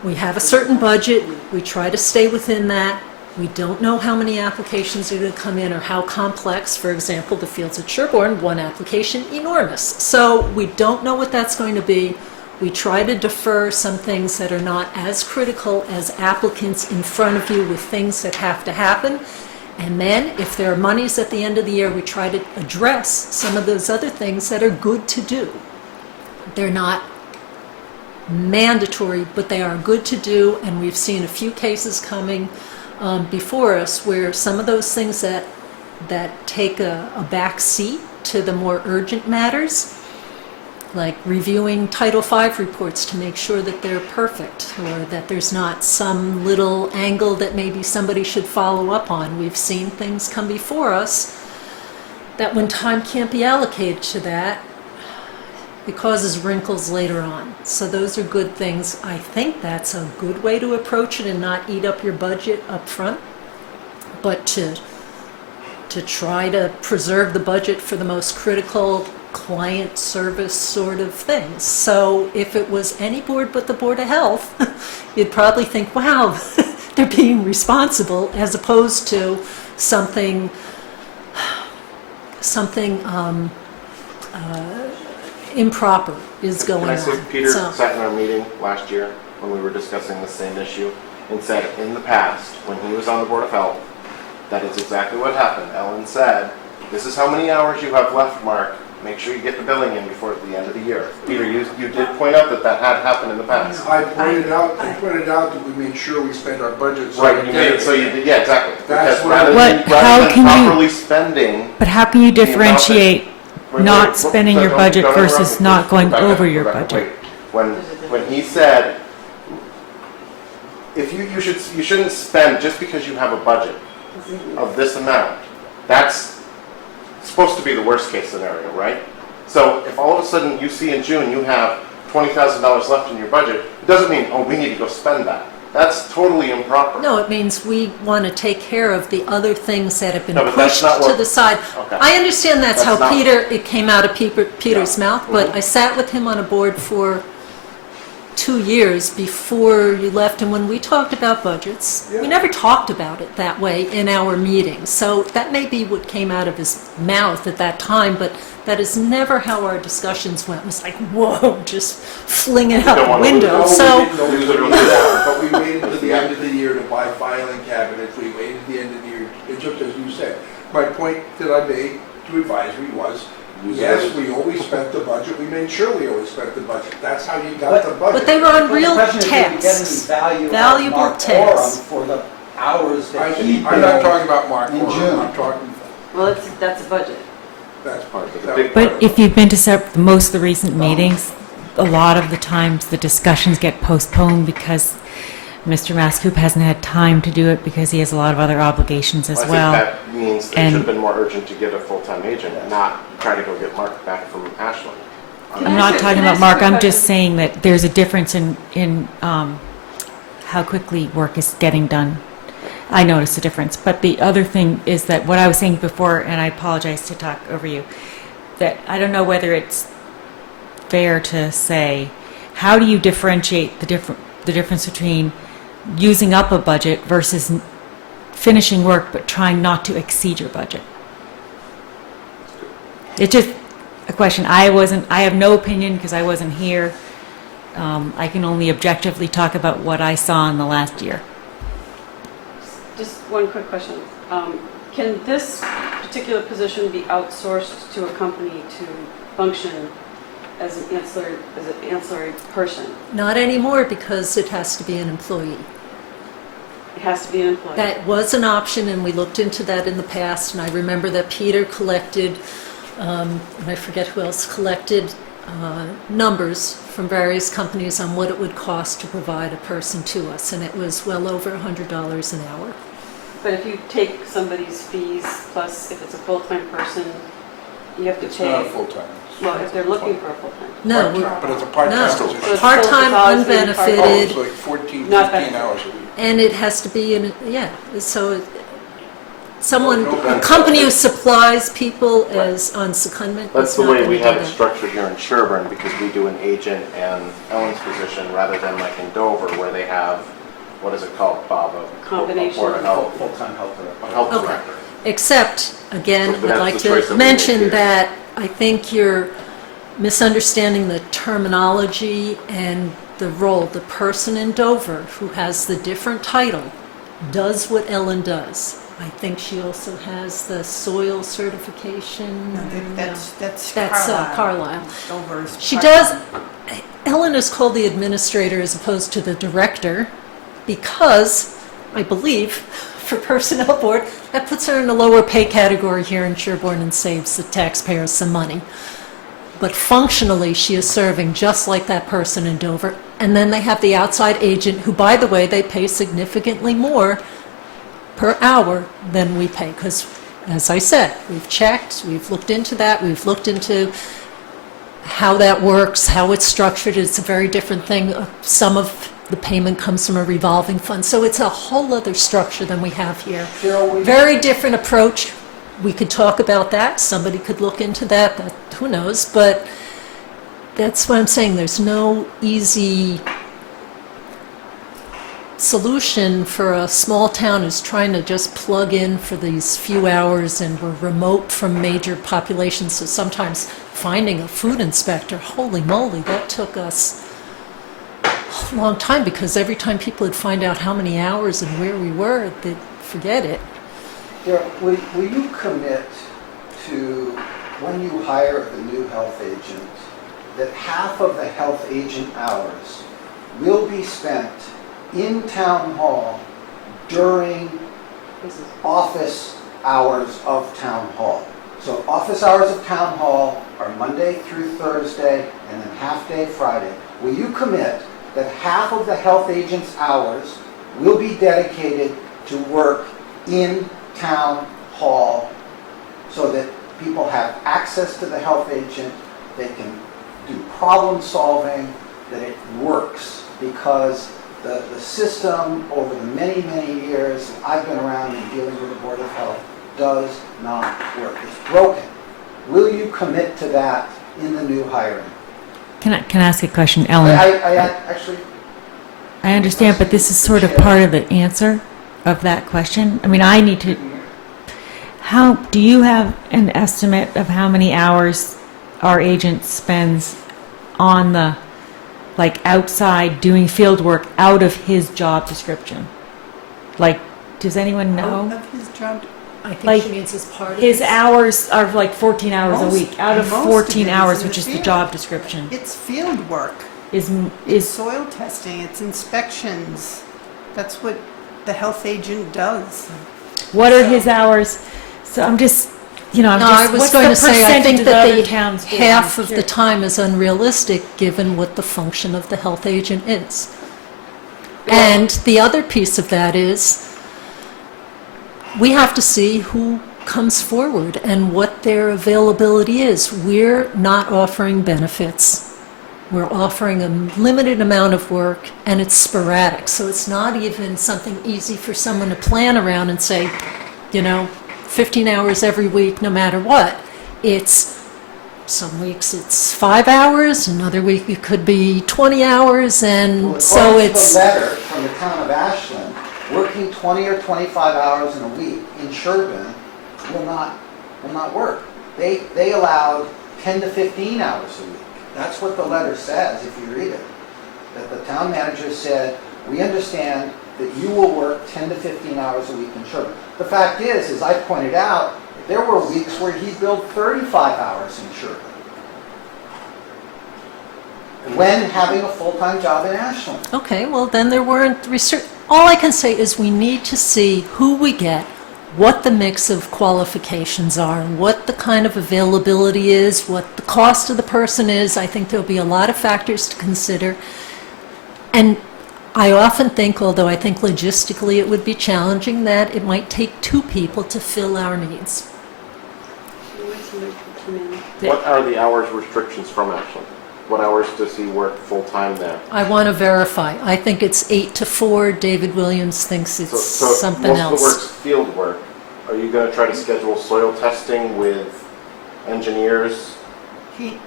we have a certain budget, we try to stay within that. We don't know how many applications are going to come in or how complex. For example, the fields at Sherborne, one application, enormous. So we don't know what that's going to be. We try to defer some things that are not as critical as applicants in front of you with things that have to happen. And then if there are monies at the end of the year, we try to address some of those other things that are good to do. They're not mandatory, but they are good to do, and we've seen a few cases coming before us where some of those things that take a back seat to the more urgent matters, like reviewing Title V reports to make sure that they're perfect, or that there's not some little angle that maybe somebody should follow up on. We've seen things come before us that when time can't be allocated to that, it causes wrinkles later on. So those are good things. I think that's a good way to approach it and not eat up your budget up front, but to try to preserve the budget for the most critical client service sort of things. So if it was any board but the Board of Health, you'd probably think, wow, they're being responsible, as opposed to something improper is going Can I on. say, Peter So- sat in our meeting last year when we were discussing the same issue and said in the past, when he was on the Board of Health, that is exactly what happened. Ellen said, this is how many hours you have left, Mark. Make sure you get the billing in before the end of the year. Peter, you did point out that had happened in the past. I pointed out that we made sure we spent our budget. Right, you made it so you did, yeah, exactly. That's Because what- rather What- than how can you- properly spending, But how can you The amount that- differentiate not Wait, spending your don't budget interrupt versus me, not please. going Rebecca, over your Rebecca, budget? wait. When he said, if you shouldn't spend just because you have a budget of this amount, that's supposed to be the worst case scenario, right? So if all of a sudden you see in June you have $20,000 left in your budget, it doesn't mean, oh, we need to go spend that. That's totally improper. No, it means we want to take care of the other things that have been No, but that's pushed not to what- the side. Okay. I understand that's how That's not- it came out of Peter's mouth, but Mhm. I sat with him on a board for 2 years before you left, and when we talked about budgets, we never talked about it that way in our meetings. So that may be what came out of his mouth at that time, but that is never how our discussions went. It was like, whoa, just fling it out don't the wanna lose window. it. So, But we waited to the end of the year to buy filing cabinets, we waited to the end of the year, it's just as you said. My point that I made to advisory was, yes, we always spent the budget, we made sure we always spent the budget, that's how you got the budget. but they were on But real the question is, did we get any tasks. value Valuable out of Mark tasks. Oram for the hours that he I'm not billed talking about Mark in Oram, June? I'm talking, Well, that's a budget. that's part of The it. big But if you've been to most of the recent meetings, a lot of the times the discussions get postponed because Mr. Mascoop hasn't had time to do it because he has a lot of other obligations as well. I think that means that it And- should have been more urgent to get a full-time agent, not try to go get Mark back from Ashland. I'm not talking about Mark, I'm just saying that there's a difference in how quickly work is getting done. I notice a difference. But the other thing is that what I was saying before, and I apologize to talk over you, that I don't know whether it's fair to say, how do you differentiate the difference between using up a budget versus finishing work but trying not to exceed your budget? It's just a question. I have no opinion because I wasn't here. I can only objectively talk about what I saw in the last year. Just one quick question. Can this particular position be outsourced to a company to function as an ancillary person? Not anymore because it has to be an employee. It has to be an employee. That was an option, and we looked into that in the past, and I remember that Peter collected, and I forget who else collected, numbers from various companies on what it would cost to provide a person to us, and it was well over $100 an hour. But if you take somebody's fees, plus if it's a full-time person, you have to It's pay. not a full-time. Well, if they're looking for a full-time. No, Part-time, but it's a part-time no, position. So it's part-time, still depositing Oh, unbenefited, it's like 14, Not 15 bad. hours a week. and it has to be in, so someone, No a benefit. company who supplies people as on secondment. That's is the not way gonna we do have it that. structured here in Sherburne, because we do an agent and Ellen's position rather than like in Dover where they have, what is it called, Bob? A Combination. Board of Health, Full-time help a director. health Okay. director. Except, again, So I'd that's like the choice that to we make mention here. that I think you're misunderstanding the terminology and the role. The person in Dover who has the different title does what Ellen does. I think she also has the soil certification. No, that's That's Carlisle. Carlisle. Dover's She part-time. does, Ellen is called the administrator as opposed to the director because, I believe, for personnel board, that puts her in a lower pay category here in Sherborne and saves the taxpayers some money. But functionally, she is serving just like that person in Dover. And then they have the outside agent, who, by the way, they pay significantly more per hour than we pay. Because, as I said, we've checked, we've looked into that, we've looked into how that works, how it's structured. It's a very different thing. Some of the payment comes from a revolving fund. So it's a whole other structure than we have here. Very different approach. We could talk about that. Somebody could look into that, but who knows? But that's what I'm saying. There's no easy solution for a small town who's trying to just plug in for these few hours, and we're remote from major populations. So sometimes finding a food inspector, holy moly, that took us a long time, because every time people would find out how many hours and where we were, they'd forget it. Darryl, will you commit to, when you hire the new health agent, that half of the health agent hours will be spent in town hall during office hours of town hall? So office hours of town hall are Monday through Thursday and then half day Friday. Will you commit that half of the health agent's hours will be dedicated to work in town hall so that people have access to the health agent, they can do problem solving, that it works? Because the system over the many, many years that I've been around and dealing with the Board of Health does not work. It's broken. Will you commit to that in the new hiring? Can I ask a question, Ellen? I actually, I understand, but this is sort of part of the answer of that question. I mean, I need to, how, do you have an estimate of how many hours our agent spends on the, like, outside doing field work out of his job description? Like, does anyone know? Of his job, I think Like, she means as part of His this. hours are like 14 hours a Most- week, out of most of 14 it is hours, in the which is the field. job description. it's field work, Is it's soil testing, it's inspections. That's what the health agent does. what are his hours? So I'm just, you know, I'm No, just, I was what's going the to say, I think percentage that other the towns do? half I'm of the curious. time is unrealistic, given what the function of the health agent is. And the other piece of that is, we have to see who comes forward and what their availability is. We're not offering benefits. We're offering a limited amount of work, and it's sporadic. So it's not even something easy for someone to plan around and say, you know, 15 hours every week, no matter what. It's, some weeks it's 5 hours, another week it could be 20 hours, and well, so according to it's... the letter from the town of Ashland, working 20 or 25 hours in a week in Sherburne will not work. They allowed 10 to 15 hours a week. That's what the letter says, if you read it. That the town manager said, we understand that you will work 10 to 15 hours a week in Sherburne. The fact is, as I pointed out, there were weeks where he billed 35 hours in Sherburne when having a full-time job in Ashland. Okay, well, then there weren't research. All I can say is we need to see who we get, what the mix of qualifications are, what the kind of availability is, what the cost of the person is. I think there'll be a lot of factors to consider. And I often think, although I think logistically it would be challenging, that it might take 2 people to fill our needs. What are the hours restrictions from Ashland? What hours does he work full-time there? I want to verify. I think it's 8 to 4. David Williams thinks it's So something most else. of the work's field work. Are you going to try to schedule soil testing with engineers like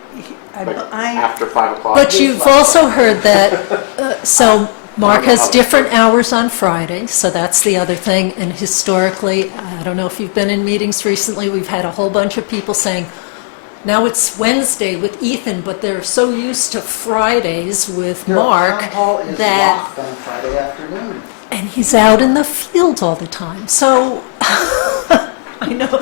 after 5 o'clock? But you've also heard that, so Mark has different hours on Friday, so that's the other thing. And historically, I don't know if you've been in meetings recently, we've had a whole bunch of people saying, now it's Wednesday with Ethan, but they're so used to Fridays with Mark Town hall is that, locked on Friday afternoon. and he's out in the field all the time. So, I know.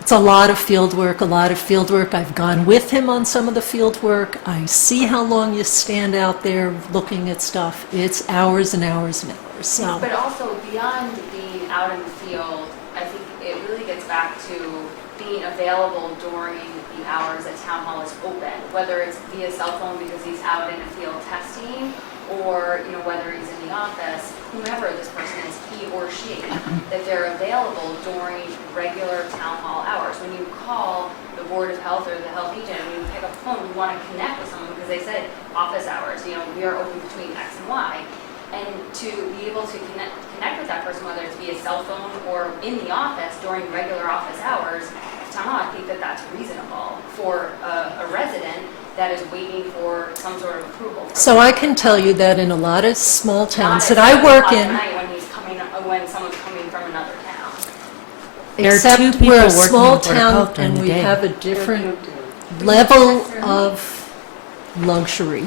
It's a lot of field work, I've gone with him on some of the field work. I see how long you stand out there looking at stuff. It's hours and hours and hours, so. But also beyond being out in the field, I think it really gets back to being available during the hours that town hall is open, whether it's via cell phone because he's out in the field testing, or whether he's in the office, whomever this person is, he or she, that they're available during regular town hall hours. When you call the Board of Health or the health agent, when you pick up the phone, you want to connect with someone because they said office hours, we are open between X and Y. And to be able to connect with that person, whether it's via cell phone or in the office during regular office hours, town hall, I think that that's reasonable for a resident that is waiting for some sort of approval. So I can tell you that in a lot of small towns Not that at I work 7:00 in, at night when someone's coming from another town. There are 2 except people we're a working small in Board of town Health during and the we day. have a different level of luxury.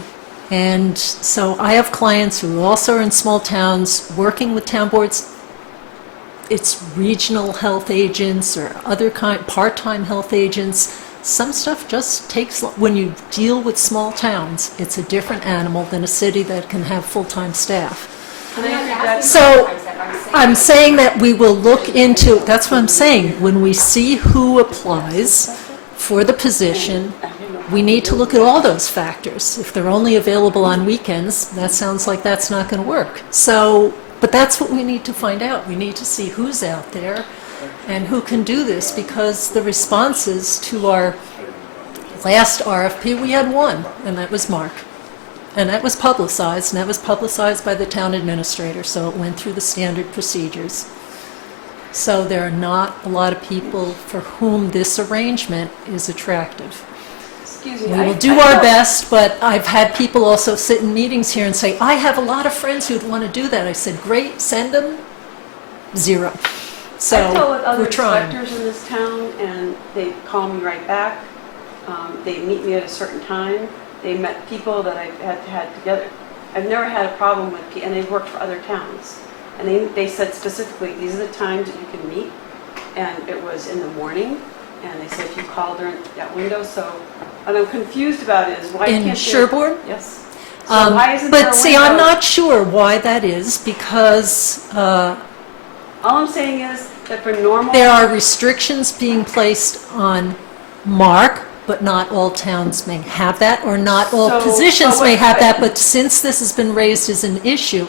And so I have clients who also are in small towns working with town boards. It's regional health agents or other part-time health agents. Some stuff just takes, when you deal with small towns, it's a different animal than a city that can have full-time staff. So I'm saying that we will look into, that's what I'm saying, when we see who applies for the position, we need to look at all those factors. If they're only available on weekends, that sounds like that's not going to work. So, but that's what we need to find out. We need to see who's out there and who can do this, because the responses to our last RFP, we had one, and that was Mark. And that was publicized, and that was publicized by the town administrator, so it went through the standard procedures. So there are not a lot of people for whom this arrangement is attractive. excuse me. We will do our best, but I've had people also sit in meetings here and say, I have a lot of friends who'd want to do that. I said, great, send them. Zero. So I've dealt with other we're trying. inspectors in this town, and they call me right back. They meet me at a certain time. They met people that I've had together. I've never had a problem with people, and they've worked for other towns. And they said specifically, these are the times that you can meet, and it was in the morning, and they said if you call during that window, so what I'm confused about is why In can't Sherborne? Yes. So why isn't there a But see, I'm window? not sure why that is, because All I'm saying is that for normal. there are restrictions being placed on Mark, but not all towns may have that, or not all So, positions but may what- have that. But since this has been raised as an issue,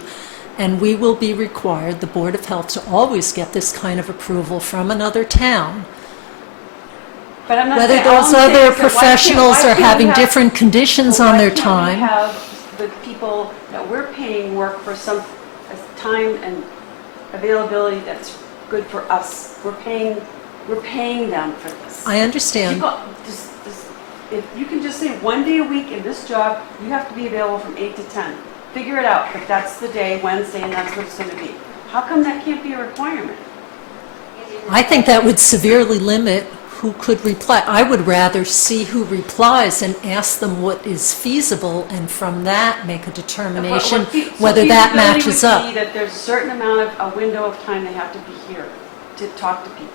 and we will be required, the Board of Health, to always get this kind of approval from another town, But I'm not whether saying- all those I'm saying other is that why can't- professionals why are can't we having have- different conditions Well, on why their can't we time. have the people that we're paying work for some time and availability that's good for us. We're paying them for this. I understand. If you can just say 1 day a week in this job, you have to be available from 8 to 10. Figure it out, but that's the day, Wednesday, and that's what it's going to be. How come that can't be a requirement? I think that would severely limit who could reply. I would rather see who replies and ask them what is feasible, and from that make a determination So whether that feasibility matches would up. be that there's a certain amount of, a window of time they have to be here to talk to people.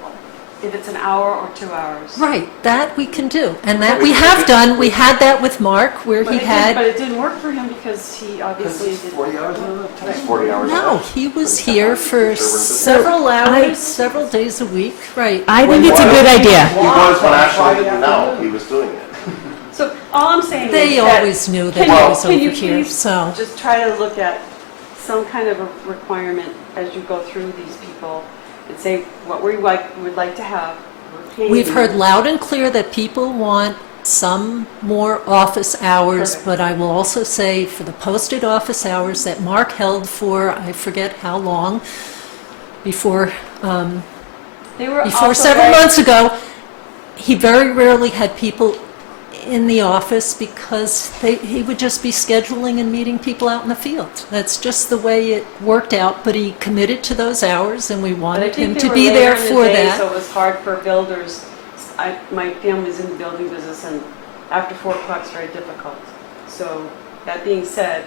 If it's an hour or 2 hours. Right, that we can do, and that we have done. We had that with Mark, where But he But had, it didn't work for him because he obviously didn't. 40 hours on it? It's 40 hours a no, day. he was here for several hours, several days a week, right. I think it's a good idea. He was when Ashley didn't know he was doing it. So all I'm saying is They that. always knew that Can he you- was can you over here, please so. Just try to look at some kind of a requirement as you go through these people and say what we would like to have. We're paying We've you. heard loud and clear that people want some more office hours, Perfect. but I will also say for the posted office hours that Mark held for, I forget how long, before They were before also several very- months ago, he very rarely had people in the office because he would just be scheduling and meeting people out in the field. That's just the way it worked out, but he committed to those hours, and we But I wanted think him they to were be later there in the for day, that. So it was hard for builders. My family's in the building business, and after 4 o'clock is very difficult. So that being said,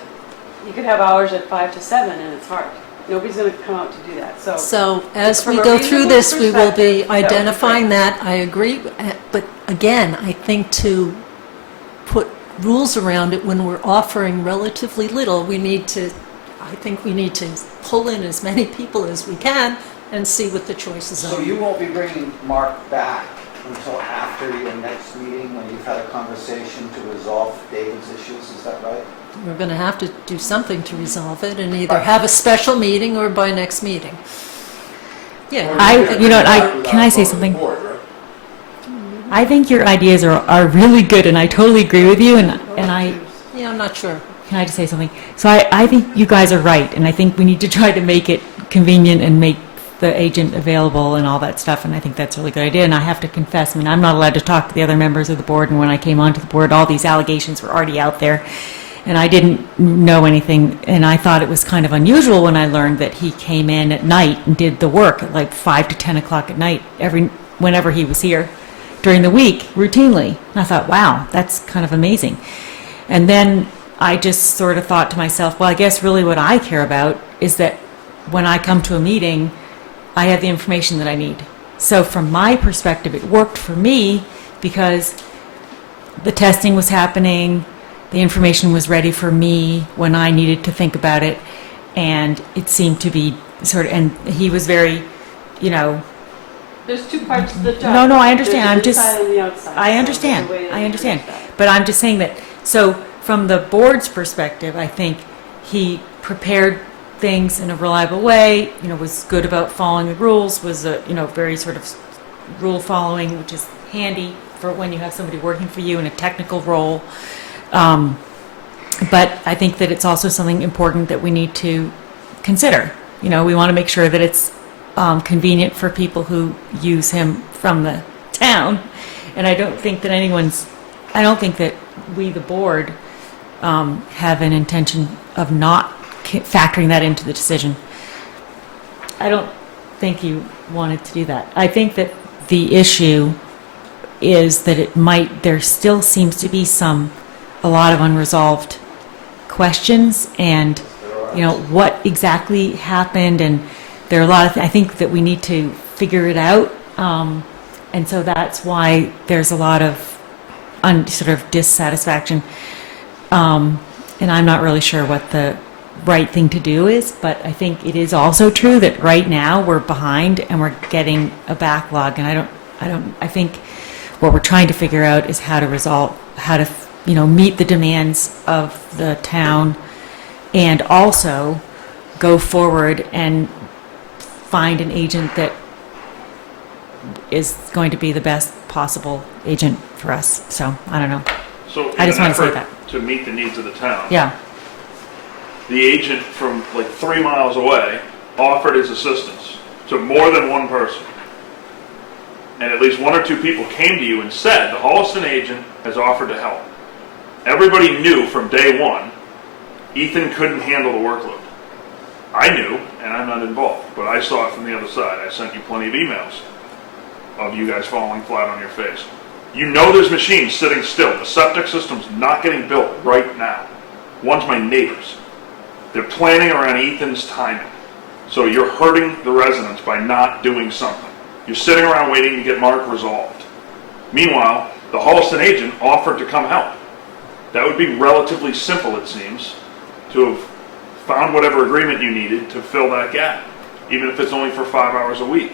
you could have hours at 5 to 7, and it's hard. Nobody's going to come out to do that. So as From we a go through reasonable this, we will be perspective, that would be identifying great. that. I agree, but again, I think to put rules around it when we're offering relatively little, I think we need to pull in as many people as we can and see what the choices So are. you won't be bringing Mark back until after your next meeting when you've had a conversation to resolve David's issues, is that right? We're going to have to do something to resolve it and either have a special meeting or by next meeting. Yeah. Can I say something? I think your ideas are really good, and I totally agree with you, and I, Yeah, I'm not sure. can I just say something? So I think you guys are right, and I think we need to try to make it convenient and make the agent available and all that stuff, and I think that's a really good idea. And I have to confess, I mean, I'm not allowed to talk to the other members of the board, and when I came onto the board, all these allegations were already out there, and I didn't know anything, and I thought it was kind of unusual when I learned that he came in at night and did the work at like 5 to 10 o'clock at night whenever he was here during the week, routinely. And I thought, wow, that's kind of amazing. And then I just sort of thought to myself, well, I guess really what I care about is that when I come to a meeting, I have the information that I need. So from my perspective, it worked for me because the testing was happening, the information was ready for me when I needed to think about it, and it seemed to be and he was very, There's 2 parts to the job. No, I understand. I'm There's just, the inside and the outside. I So understand. there's a way that I you understand. manage that. But I'm just saying that, so from the board's perspective, I think he prepared things in a reliable way, was good about following the rules, was very sort of rule following, which is handy for when you have somebody working for you in a technical role. But I think that it's also something important that we need to consider. We want to make sure that it's convenient for people who use him from the town. And I don't think that anyone's I don't think that we, the board, have an intention of not factoring that into the decision. I don't think you wanted to do that. I think that the issue is that there still seems to be a lot of unresolved questions, and, what exactly happened, and there are a lot of, I think that we need to figure it out, and so that's why there's a lot of sort of dissatisfaction, and I'm not really sure what the right thing to do is, but I think it is also true that right now we're behind and we're getting a backlog, and I think what we're trying to figure out is how to meet the demands of the town, and also go forward and find an agent that is going to be the best possible agent for us. So, I don't know. So I just in an want to say effort that. to meet the needs of the town. Yeah. The agent from like 3 miles away offered his assistance to more than one person. And at least 1 or 2 people came to you and said, the Holliston agent has offered to help. Everybody knew from day one, Ethan couldn't handle the workload. I knew, and I'm not involved, but I saw it from the other side. I sent you plenty of emails of you guys falling flat on your face. You know there's machines sitting still. The septic system's not getting built right now. One's my neighbor's. They're planning around Ethan's timing. So you're hurting the residents by not doing something. You're sitting around waiting to get Mark resolved. Meanwhile, the Holliston agent offered to come help. That would be relatively simple, it seems, to have found whatever agreement you needed to fill that gap, even if it's only for 5 hours a week.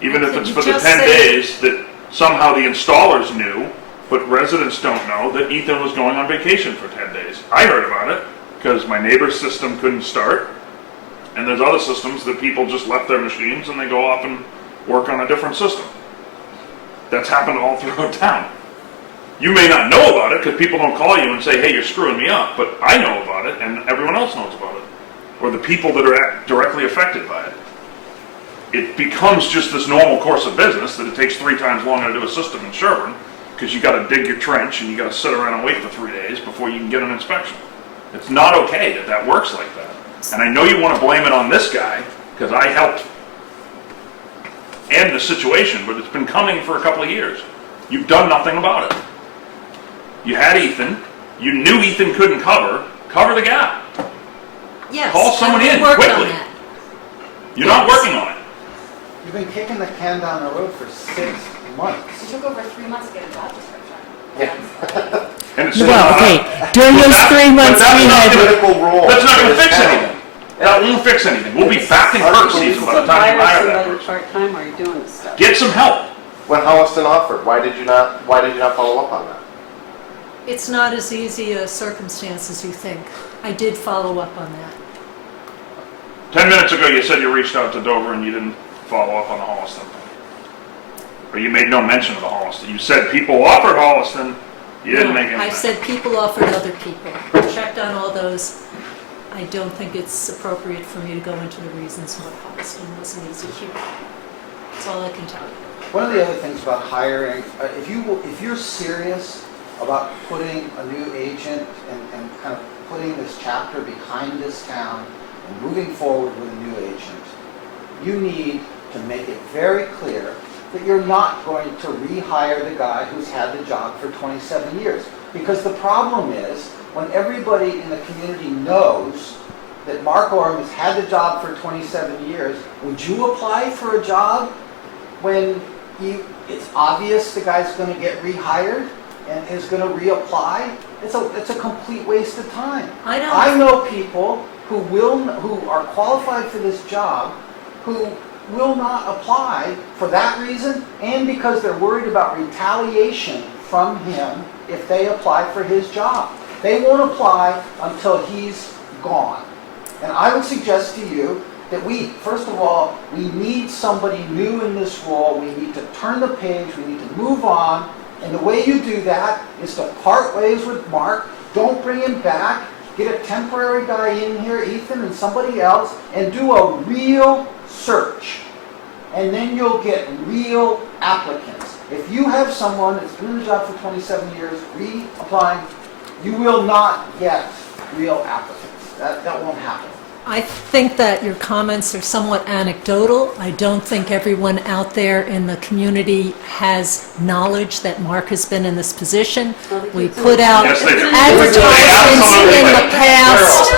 Even if it's for the 10 days that somehow the installers knew, but residents don't know that Ethan was going on vacation for 10 days. I heard about it because my neighbor's system couldn't start, and there's other systems that people just left their machines and they go off and work on a different system. That's happened all throughout town. You may not know about it because people don't call you and say, hey, you're screwing me up, but I know about it and everyone else knows about it, or the people that are directly affected by it. It becomes just this normal course of business that it takes 3 times longer to do a system in Sherburne because you got to dig your trench and you got to sit around and wait for 3 days before you can get an inspection. It's not okay that that works like that. And I know you want to blame it on this guy because I helped end the situation, but it's been coming for a couple of years. You've done nothing about it. You had Ethan. You knew Ethan couldn't cover the gap. Yes. Call someone and we in worked on quickly. that. You're not working on it. You've been kicking the can down the road for 6 months. It took over 3 months to get a job description. Yeah. And it's Well, okay, during those 3 months we had... Critical role. That's not going to for this fix town. anything. That won't fix anything. We'll be back in bird season by the time you hire that person. Part-time while you're doing this stuff. Get some help. When Holliston offered, why did you not follow up on that? It's not as easy a circumstance as you think. I did follow up on that. 10 minutes ago, you said you reached out to Dover and you didn't follow up on the Holliston thing. Or you made no mention of the Holliston. You said people offered Holliston, you didn't make any I mention. said people offered other people. Checked on all those. I don't think it's appropriate for me to go into the reasons why Holliston wasn't easy here. That's all I can tell you. One of the other things about hiring, if you're serious about putting a new agent and kind of putting this chapter behind this town and moving forward with a new agent, you need to make it very clear that you're not going to rehire the guy who's had the job for 27 years. Because the problem is, when everybody in the community knows that Mark Orm has had the job for 27 years, would you apply for a job when it's obvious the guy's going to get rehired and is going to reapply? It's a complete waste of time. I know people who are qualified for this job who will not apply for that reason and because they're worried about retaliation from him if they apply for his job. They won't apply until he's gone. And I would suggest to you that first of all, we need somebody new in this role. We need to turn the page. We need to move on. And the way you do that is to part ways with Mark. Don't bring him back. Get a temporary guy in here, Ethan and somebody else, and do a real search. And then you'll get real applicants. If you have someone that's been in the job for 27 years, reapplying, you will not get real applicants. That won't happen. I think that your comments are somewhat anecdotal. I don't think everyone out there in the community has knowledge that Mark has been in this position. We put out Yes, they do. advertisements in the past.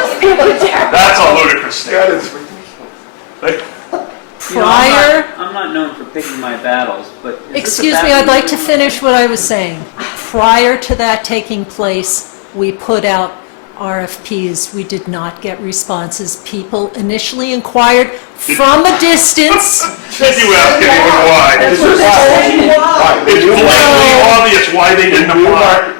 That's a ludicrous statement. Prior, I'm not known for picking my battles, but... excuse me, I'd like to finish what I was saying. Prior to that taking place, we put out RFPs. We did not get responses. People initially inquired from a distance. Did you ask anyone why? That's what they It's blatantly obvious why they didn't apply.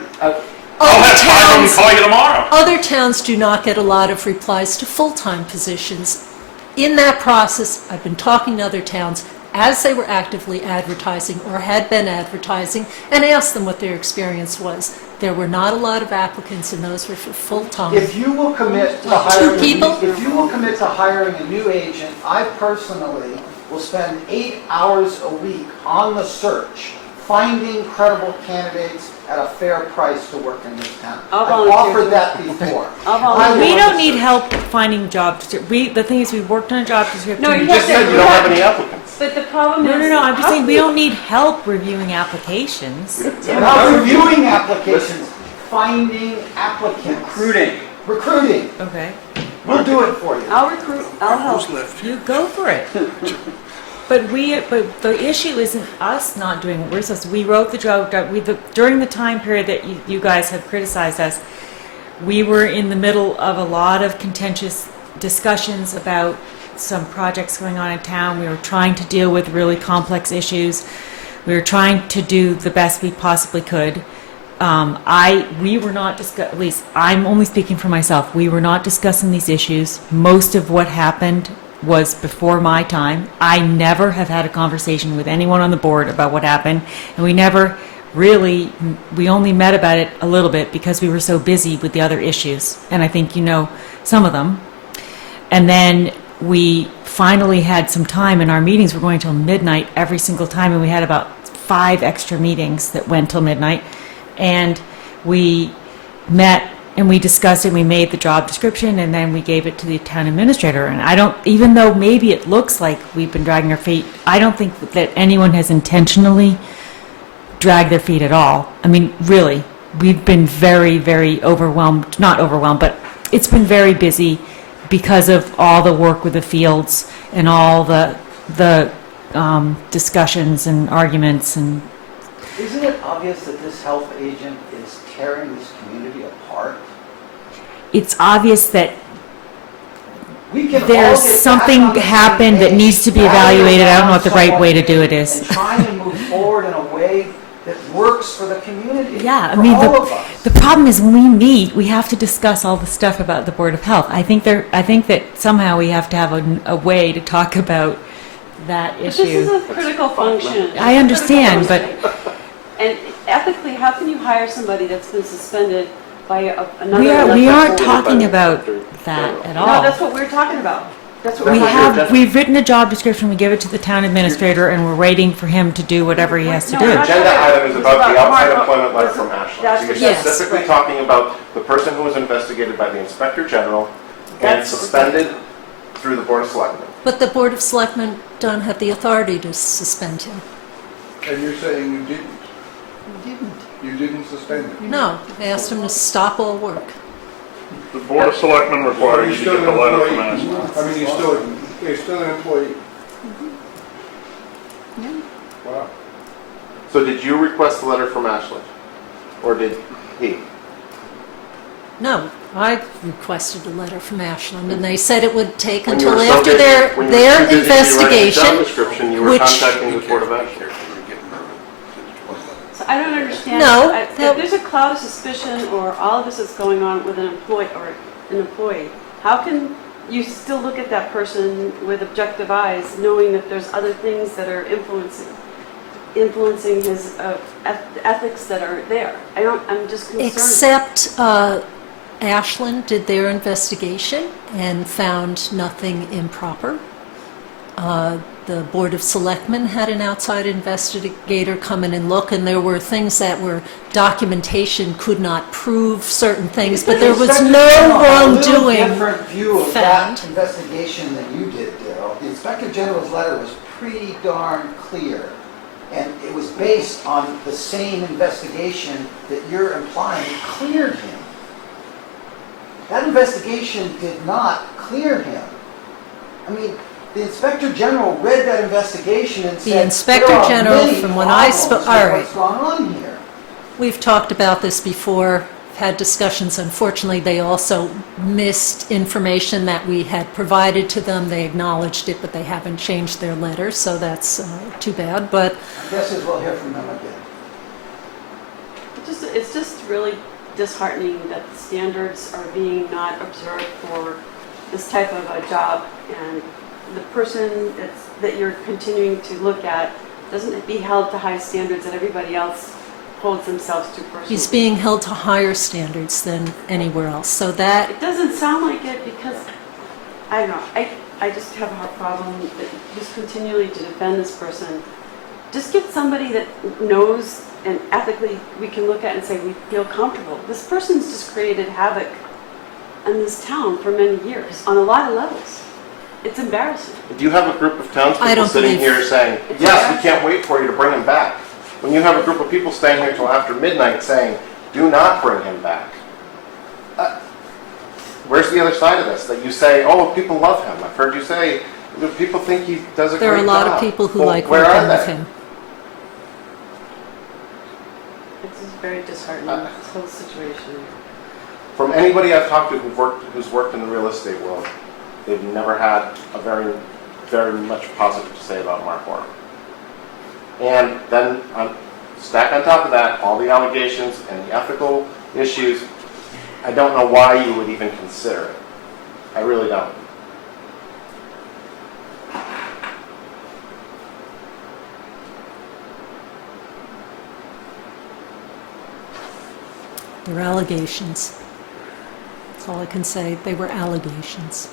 I'll have time of them call you tomorrow. Other towns do not get a lot of replies to full-time positions. In that process, I've been talking to other towns as they were actively advertising or had been advertising and asked them what their experience was. There were not a lot of applicants, and those were for full-time. If you will commit to hiring, people? if you will commit to hiring a new agent, I personally will spend 8 hours a week on the search, finding credible candidates at a fair price to work in this town. I'll I've volunteer offered to- that before. I'll volunteer. We don't need help finding job description. The thing is, we worked on a job description. No, You just said you don't have any applicants. But the problem is... No, I'm just how saying, we can- don't need help reviewing applications. We're not reviewing applications, finding applicants. Recruiting. Okay. We'll do it for you. I'll recruit, I'll help. You go for it. But the issue isn't us not doing what we're supposed to. We wrote the job, during the time period that you guys have criticized us, we were in the middle of a lot of contentious discussions about some projects going on in town. We were trying to deal with really complex issues. We were trying to do the best we possibly could. We were not at least I'm only speaking for myself. We were not discussing these issues. Most of what happened was before my time. I never have had a conversation with anyone on the board about what happened, and we only met about it a little bit because we were so busy with the other issues, and I think you know some of them. And then we finally had some time, and our meetings were going till midnight every single time, and we had about 5 extra meetings that went till midnight, and we met and we discussed it, we made the job description, and then we gave it to the town administrator. And I don't, even though maybe it looks like we've been dragging our feet, I don't think that anyone has intentionally dragged their feet at all. I mean, really, we've been very, very overwhelmed, not overwhelmed, but it's been very busy because of all the work with the fields and all the discussions and arguments. And Isn't it obvious that this health agent is tearing this community apart? it's obvious that We can all there's get back something on the same happened that page, needs to be rally evaluated. I don't know what the around right way to someone do it is. And trying to move forward in a way that works for the community. Yeah, I for mean, all of us. the problem is when we meet, we have to discuss all the stuff about the Board of Health. I think that somehow we have to have a way to talk about that But this is issue. a critical function. I understand, but And ethically, how can you hire somebody that's been suspended by another... we aren't elected talking board? about that at No, all. that's what we're talking about. That's what We we're talking about. we've written a job description, we give it to the town administrator, and we're waiting for him to do whatever he has to No, do. we're The not agenda talking- item is it's about the outside Mark- employment letter this from is- Ashland. that's So you're what- Yes. specifically right. talking about the person who was investigated by the Inspector General and That's what we're suspended through the Board of Selectmen. But the Board of Selectmen don't have the authority to suspend him. And you're saying you didn't? You didn't suspend him? No, I asked him to stop all work. The Board of Selectmen required you to get the letter from Ashland. I mean, you're still an employee. Wow. So did you request the letter from Ashland? Or did he? No, I requested a letter from Ashland, and they said it would take When you were until so after busy- their when you were too busy writing a job investigation, description, you were which- contacting the Board of Ashland. So I don't understand. No, If that- there's a cloud of suspicion or all of this is going on with an employee, how can you still look at that person with objective eyes, knowing that there's other things that are influencing his ethics that are there? I'm just concerned. except Ashland did their investigation and found nothing improper. the Board of Selectmen had an outside investigator come in and look, and there were things that were documentation could not prove certain things, but there was no wrongdoing A different view of found. that investigation than you did, Darrell. The Inspector General's letter was pretty darn clear, and it was based on the same investigation that you're implying cleared him. That investigation did not clear him. I mean, the Inspector General read that investigation and said, The Inspector there are General, many from when I spoke, problems all with right. what's going on here. We've talked about this before, had discussions. Unfortunately, they also missed information that we had provided to them. They acknowledged it, but they haven't changed their letter, so that's too bad. But I guess we'll hear from them again. It's just really disheartening that the standards are being not observed for this type of a job, and the person that you're continuing to look at doesn't be held to high standards that everybody else holds themselves to personally. he's being held to higher standards than anywhere else. So that It doesn't sound like it because, I don't know, I just have a hard problem that just continually to defend this person. Just get somebody that knows and ethically we can look at and say we feel comfortable. This person's just created havoc in this town for many years on a lot of levels. It's embarrassing. Do you have a group of I townspeople don't sitting believe- here saying, yes, we can't wait for you to bring him back? When you have a group of people staying here till after midnight saying, do not bring him back. Where's the other side of this? That you say, oh, people love him. I've heard you say, people think he does a great job. there are a lot of people who Well, like where are working with they? him. It's just very disheartening, this whole situation. From anybody I've talked to who's worked in the real estate world, they've never had a very, very much positive to say about Mark Warren. And then stack on top of that all the allegations and the ethical issues. I don't know why you would even consider it. I really don't. They're allegations. That's all I can say. They were allegations.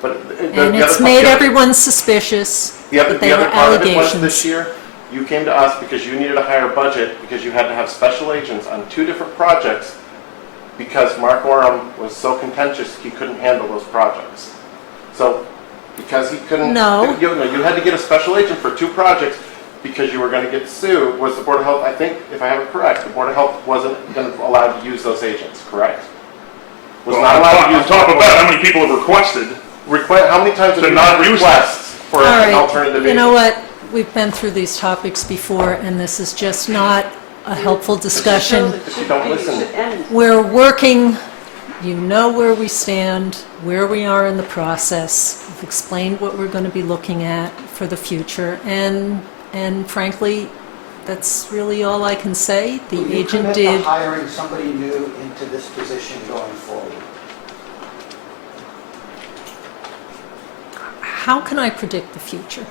But And it's made everyone suspicious, but they the were other part of it was allegations. this year, you came to us because you needed a higher budget because you had to have special agents on 2 different projects because Mark Oram was so contentious he couldn't handle those projects. So because he couldn't, No. you had to get a special agent for 2 projects because you were going to get sued. Was the Board of Health, I think, if I have it correct, the Board of Health wasn't going to allow to use those agents, correct? Was Well, not allowed to on use. top of that, how many people have requested? How many times have To you not had use requests for All an right, alternative you know agent? what? We've been through these topics before, and this is just not a helpful discussion. You don't listen. It should end. We're working, you know where we stand, where we are in the process. We've explained what we're going to be looking at for the future, and frankly, that's really all I can say. The Will you agent commit did. to hiring somebody new into this position going forward? How can I predict the future?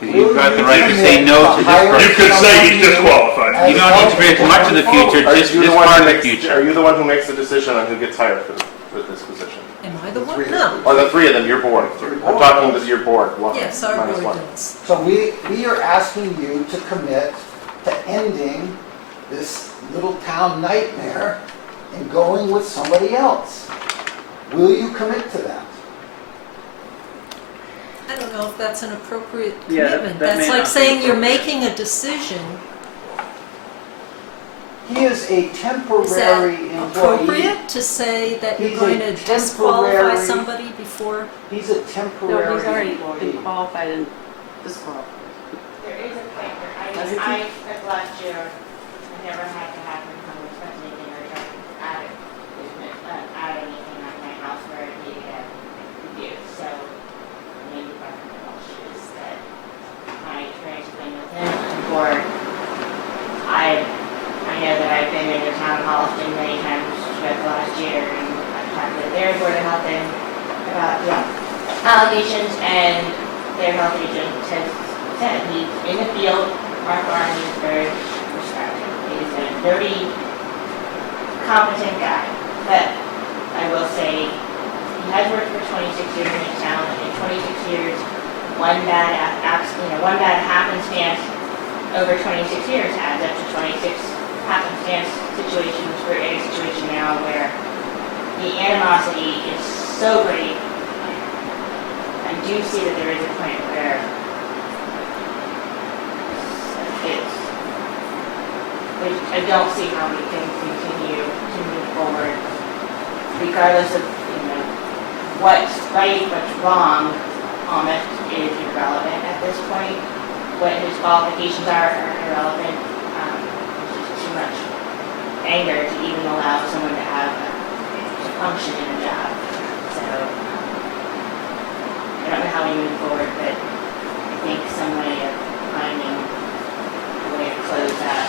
Because you've got the right to say no to this person. You could say he's disqualified. You don't need to predict much of the future, Are just you this the one part who of the makes- future. Are you the one who makes the decision on who gets hired for this position? Am I the one? No. Or the 3 of them, your board? I'm talking to your board. one- Yes, our minus board one. does. So we are asking you to commit to ending this little town nightmare and going with somebody else. Will you commit to that? I don't know if that's an appropriate Yeah, that- commitment. that That's may like not be saying you're appropriate. making a decision. He is a Is that temporary employee. appropriate to say that you're He's going a to disqualify temporary- somebody before? He's a No, temporary he's already employee. been qualified and disqualified. There is a point where Doesn't I he? spent last year, I never had to have him come inspect anything or try to add anything on my house where it needed a review. So maybe part of my shoes that my experience has been with him and the board. I know that I've been in the town hall many times throughout the last year, and I've talked to their board of health and about the allegations, and their health agent has said he's in the field. Mark Warren is very respected. He's a very competent guy, but I will say he has worked for 26 years in this town. In 26 years, one bad happenstance over 26 years adds up to 26 happenstance situations. We're in a situation now where the animosity is so great. I do see that there is a point where I don't see how we can continue to move forward, regardless of, what's right, what's wrong. Almost is irrelevant at this point. What his qualifications are irrelevant. It's just too much anger to even allow someone to have to function in a job. So I don't know how we move forward, but I think some way of finding a way to close that.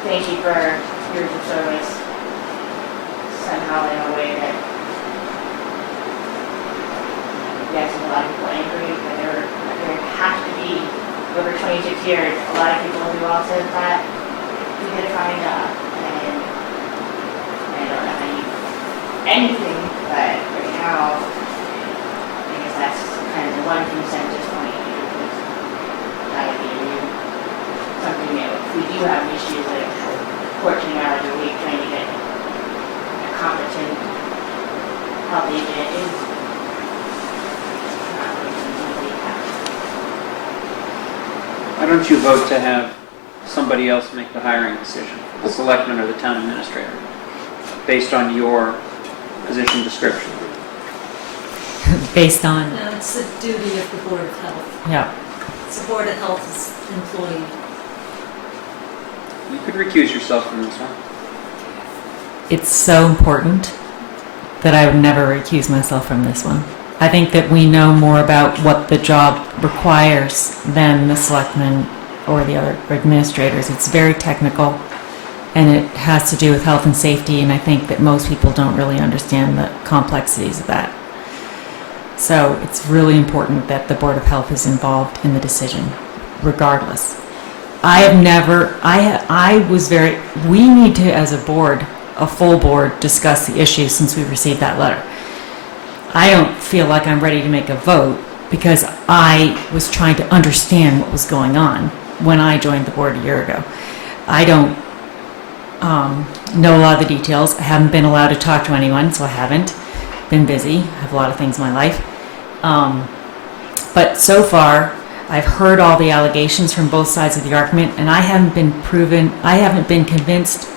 Thank you for years of service, somehow in a way that, yes, a lot of people angry, but there have to be, over 26 years, a lot of people who all said that we did a fine job, and I don't know how you anything, but right now, I guess that's kind of the one consensus point here, is gotta be something new. If we do have issues like 14 hours a week trying to get a competent health agent is not really easy task. Why don't you vote to have somebody else make the hiring decision, the selectman or the town administrator, based on your position description? Based on, And it's the duty of the Board of Health. yeah. It's the Board of Health's employee. You could recuse yourself from this one. It's so important that I would never recuse myself from this one. I think that we know more about what the job requires than the selectmen or the other administrators. It's very technical, and it has to do with health and safety, and I think that most people don't really understand the complexities of that. So it's really important that the Board of Health is involved in the decision, regardless. We need to, as a board, a full board, discuss the issue since we received that letter. I don't feel like I'm ready to make a vote because I was trying to understand what was going on when I joined the board a year ago. I don't know a lot of the details. I haven't been allowed to talk to anyone, so I haven't. Been busy. I have a lot of things in my life. But so far, I've heard all the allegations from both sides of the argument, and I haven't been convinced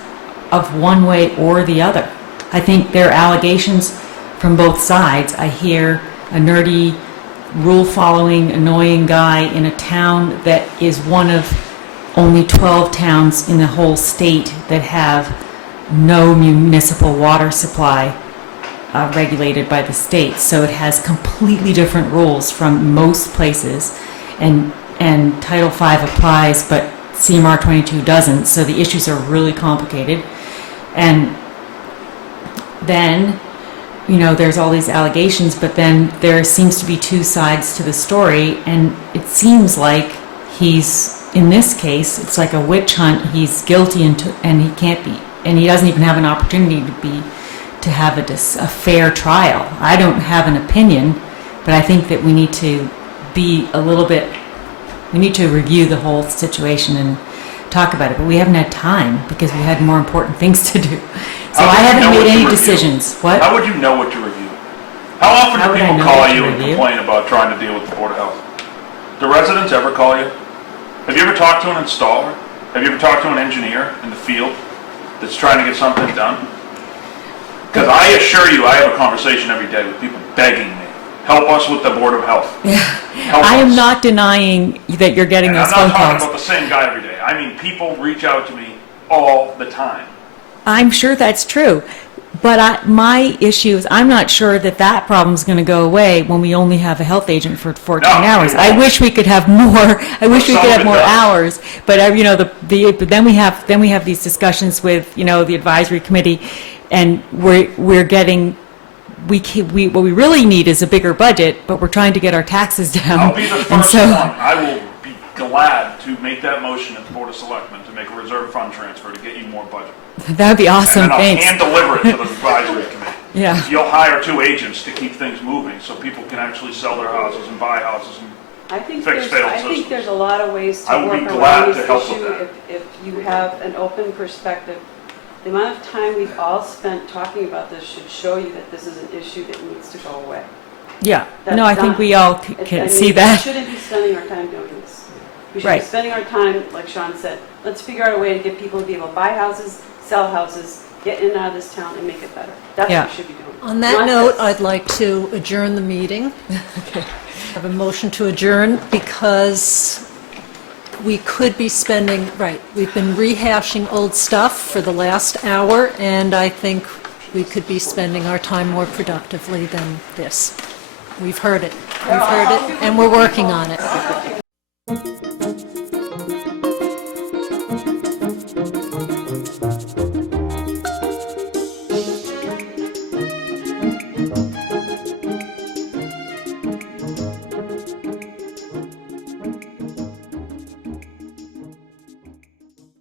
of one way or the other. I think there are allegations from both sides. I hear a nerdy, rule-following, annoying guy in a town that is one of only 12 towns in the whole state that have no municipal water supply regulated by the state. So it has completely different rules from most places. And Title V applies, but CMR 22 doesn't, so the issues are really complicated. And then, there's all these allegations, but then there seems to be two sides to the story, and it seems like in this case, it's like a witch hunt. He's guilty and he can't be, and he doesn't even have an opportunity to have a fair trial. I don't have an opinion, but I think that we need to we need to review the whole situation and talk about it, but we haven't had time because we had more important things to do. So I haven't made any decisions. What? How would you know what to review? How often do people call you and complain about trying to deal with the Board of Health? Do residents ever call you? Have you ever talked to an installer? Have you ever talked to an engineer in the field that's trying to get something done? Because I assure you, I have a conversation every day with people begging me, help us with the Board of Health. I am not denying that you're getting those phone calls. I'm not talking about the same guy every day. I mean, people reach out to me all the time. I'm sure that's true. But my issue is I'm not sure that problem is going to go away when we only have a health agent for 14 hours. I wish we could have more. I wish we could have more hours. But but then we have these discussions with the advisory committee, and we're getting. What we really need is a bigger budget, but we're trying to get our taxes down. I'll be the first one. I will be glad to make that motion at the Board of Selectmen to make a reserve fund transfer to get you more budget. That'd be awesome, And then I'll thanks. hand deliver it to the advisory committee. Yeah. You'll hire 2 agents to keep things moving, so people can actually sell their houses and buy houses and I think fix failed I think systems. there's a lot of ways I to would be work glad around to this help with issue that. if you have an open perspective. The amount of time we've all spent talking about this should show you that this is an issue that needs to go away. Yeah, That's no, I think not- we all I can mean, see that. We shouldn't be spending our time doing this. We should Right. be spending our time, like Sean said, let's figure out a way to get people to be able to buy houses, sell houses, get in and out of this town and make it better. That's Yeah. what we should be doing. On that Not note, this. I'd like to adjourn the meeting. Have a motion to adjourn because we could be spending, right, we've been rehashing old stuff for the last hour, and I think we could be spending our time more productively than this. We've heard it, and we're working on it.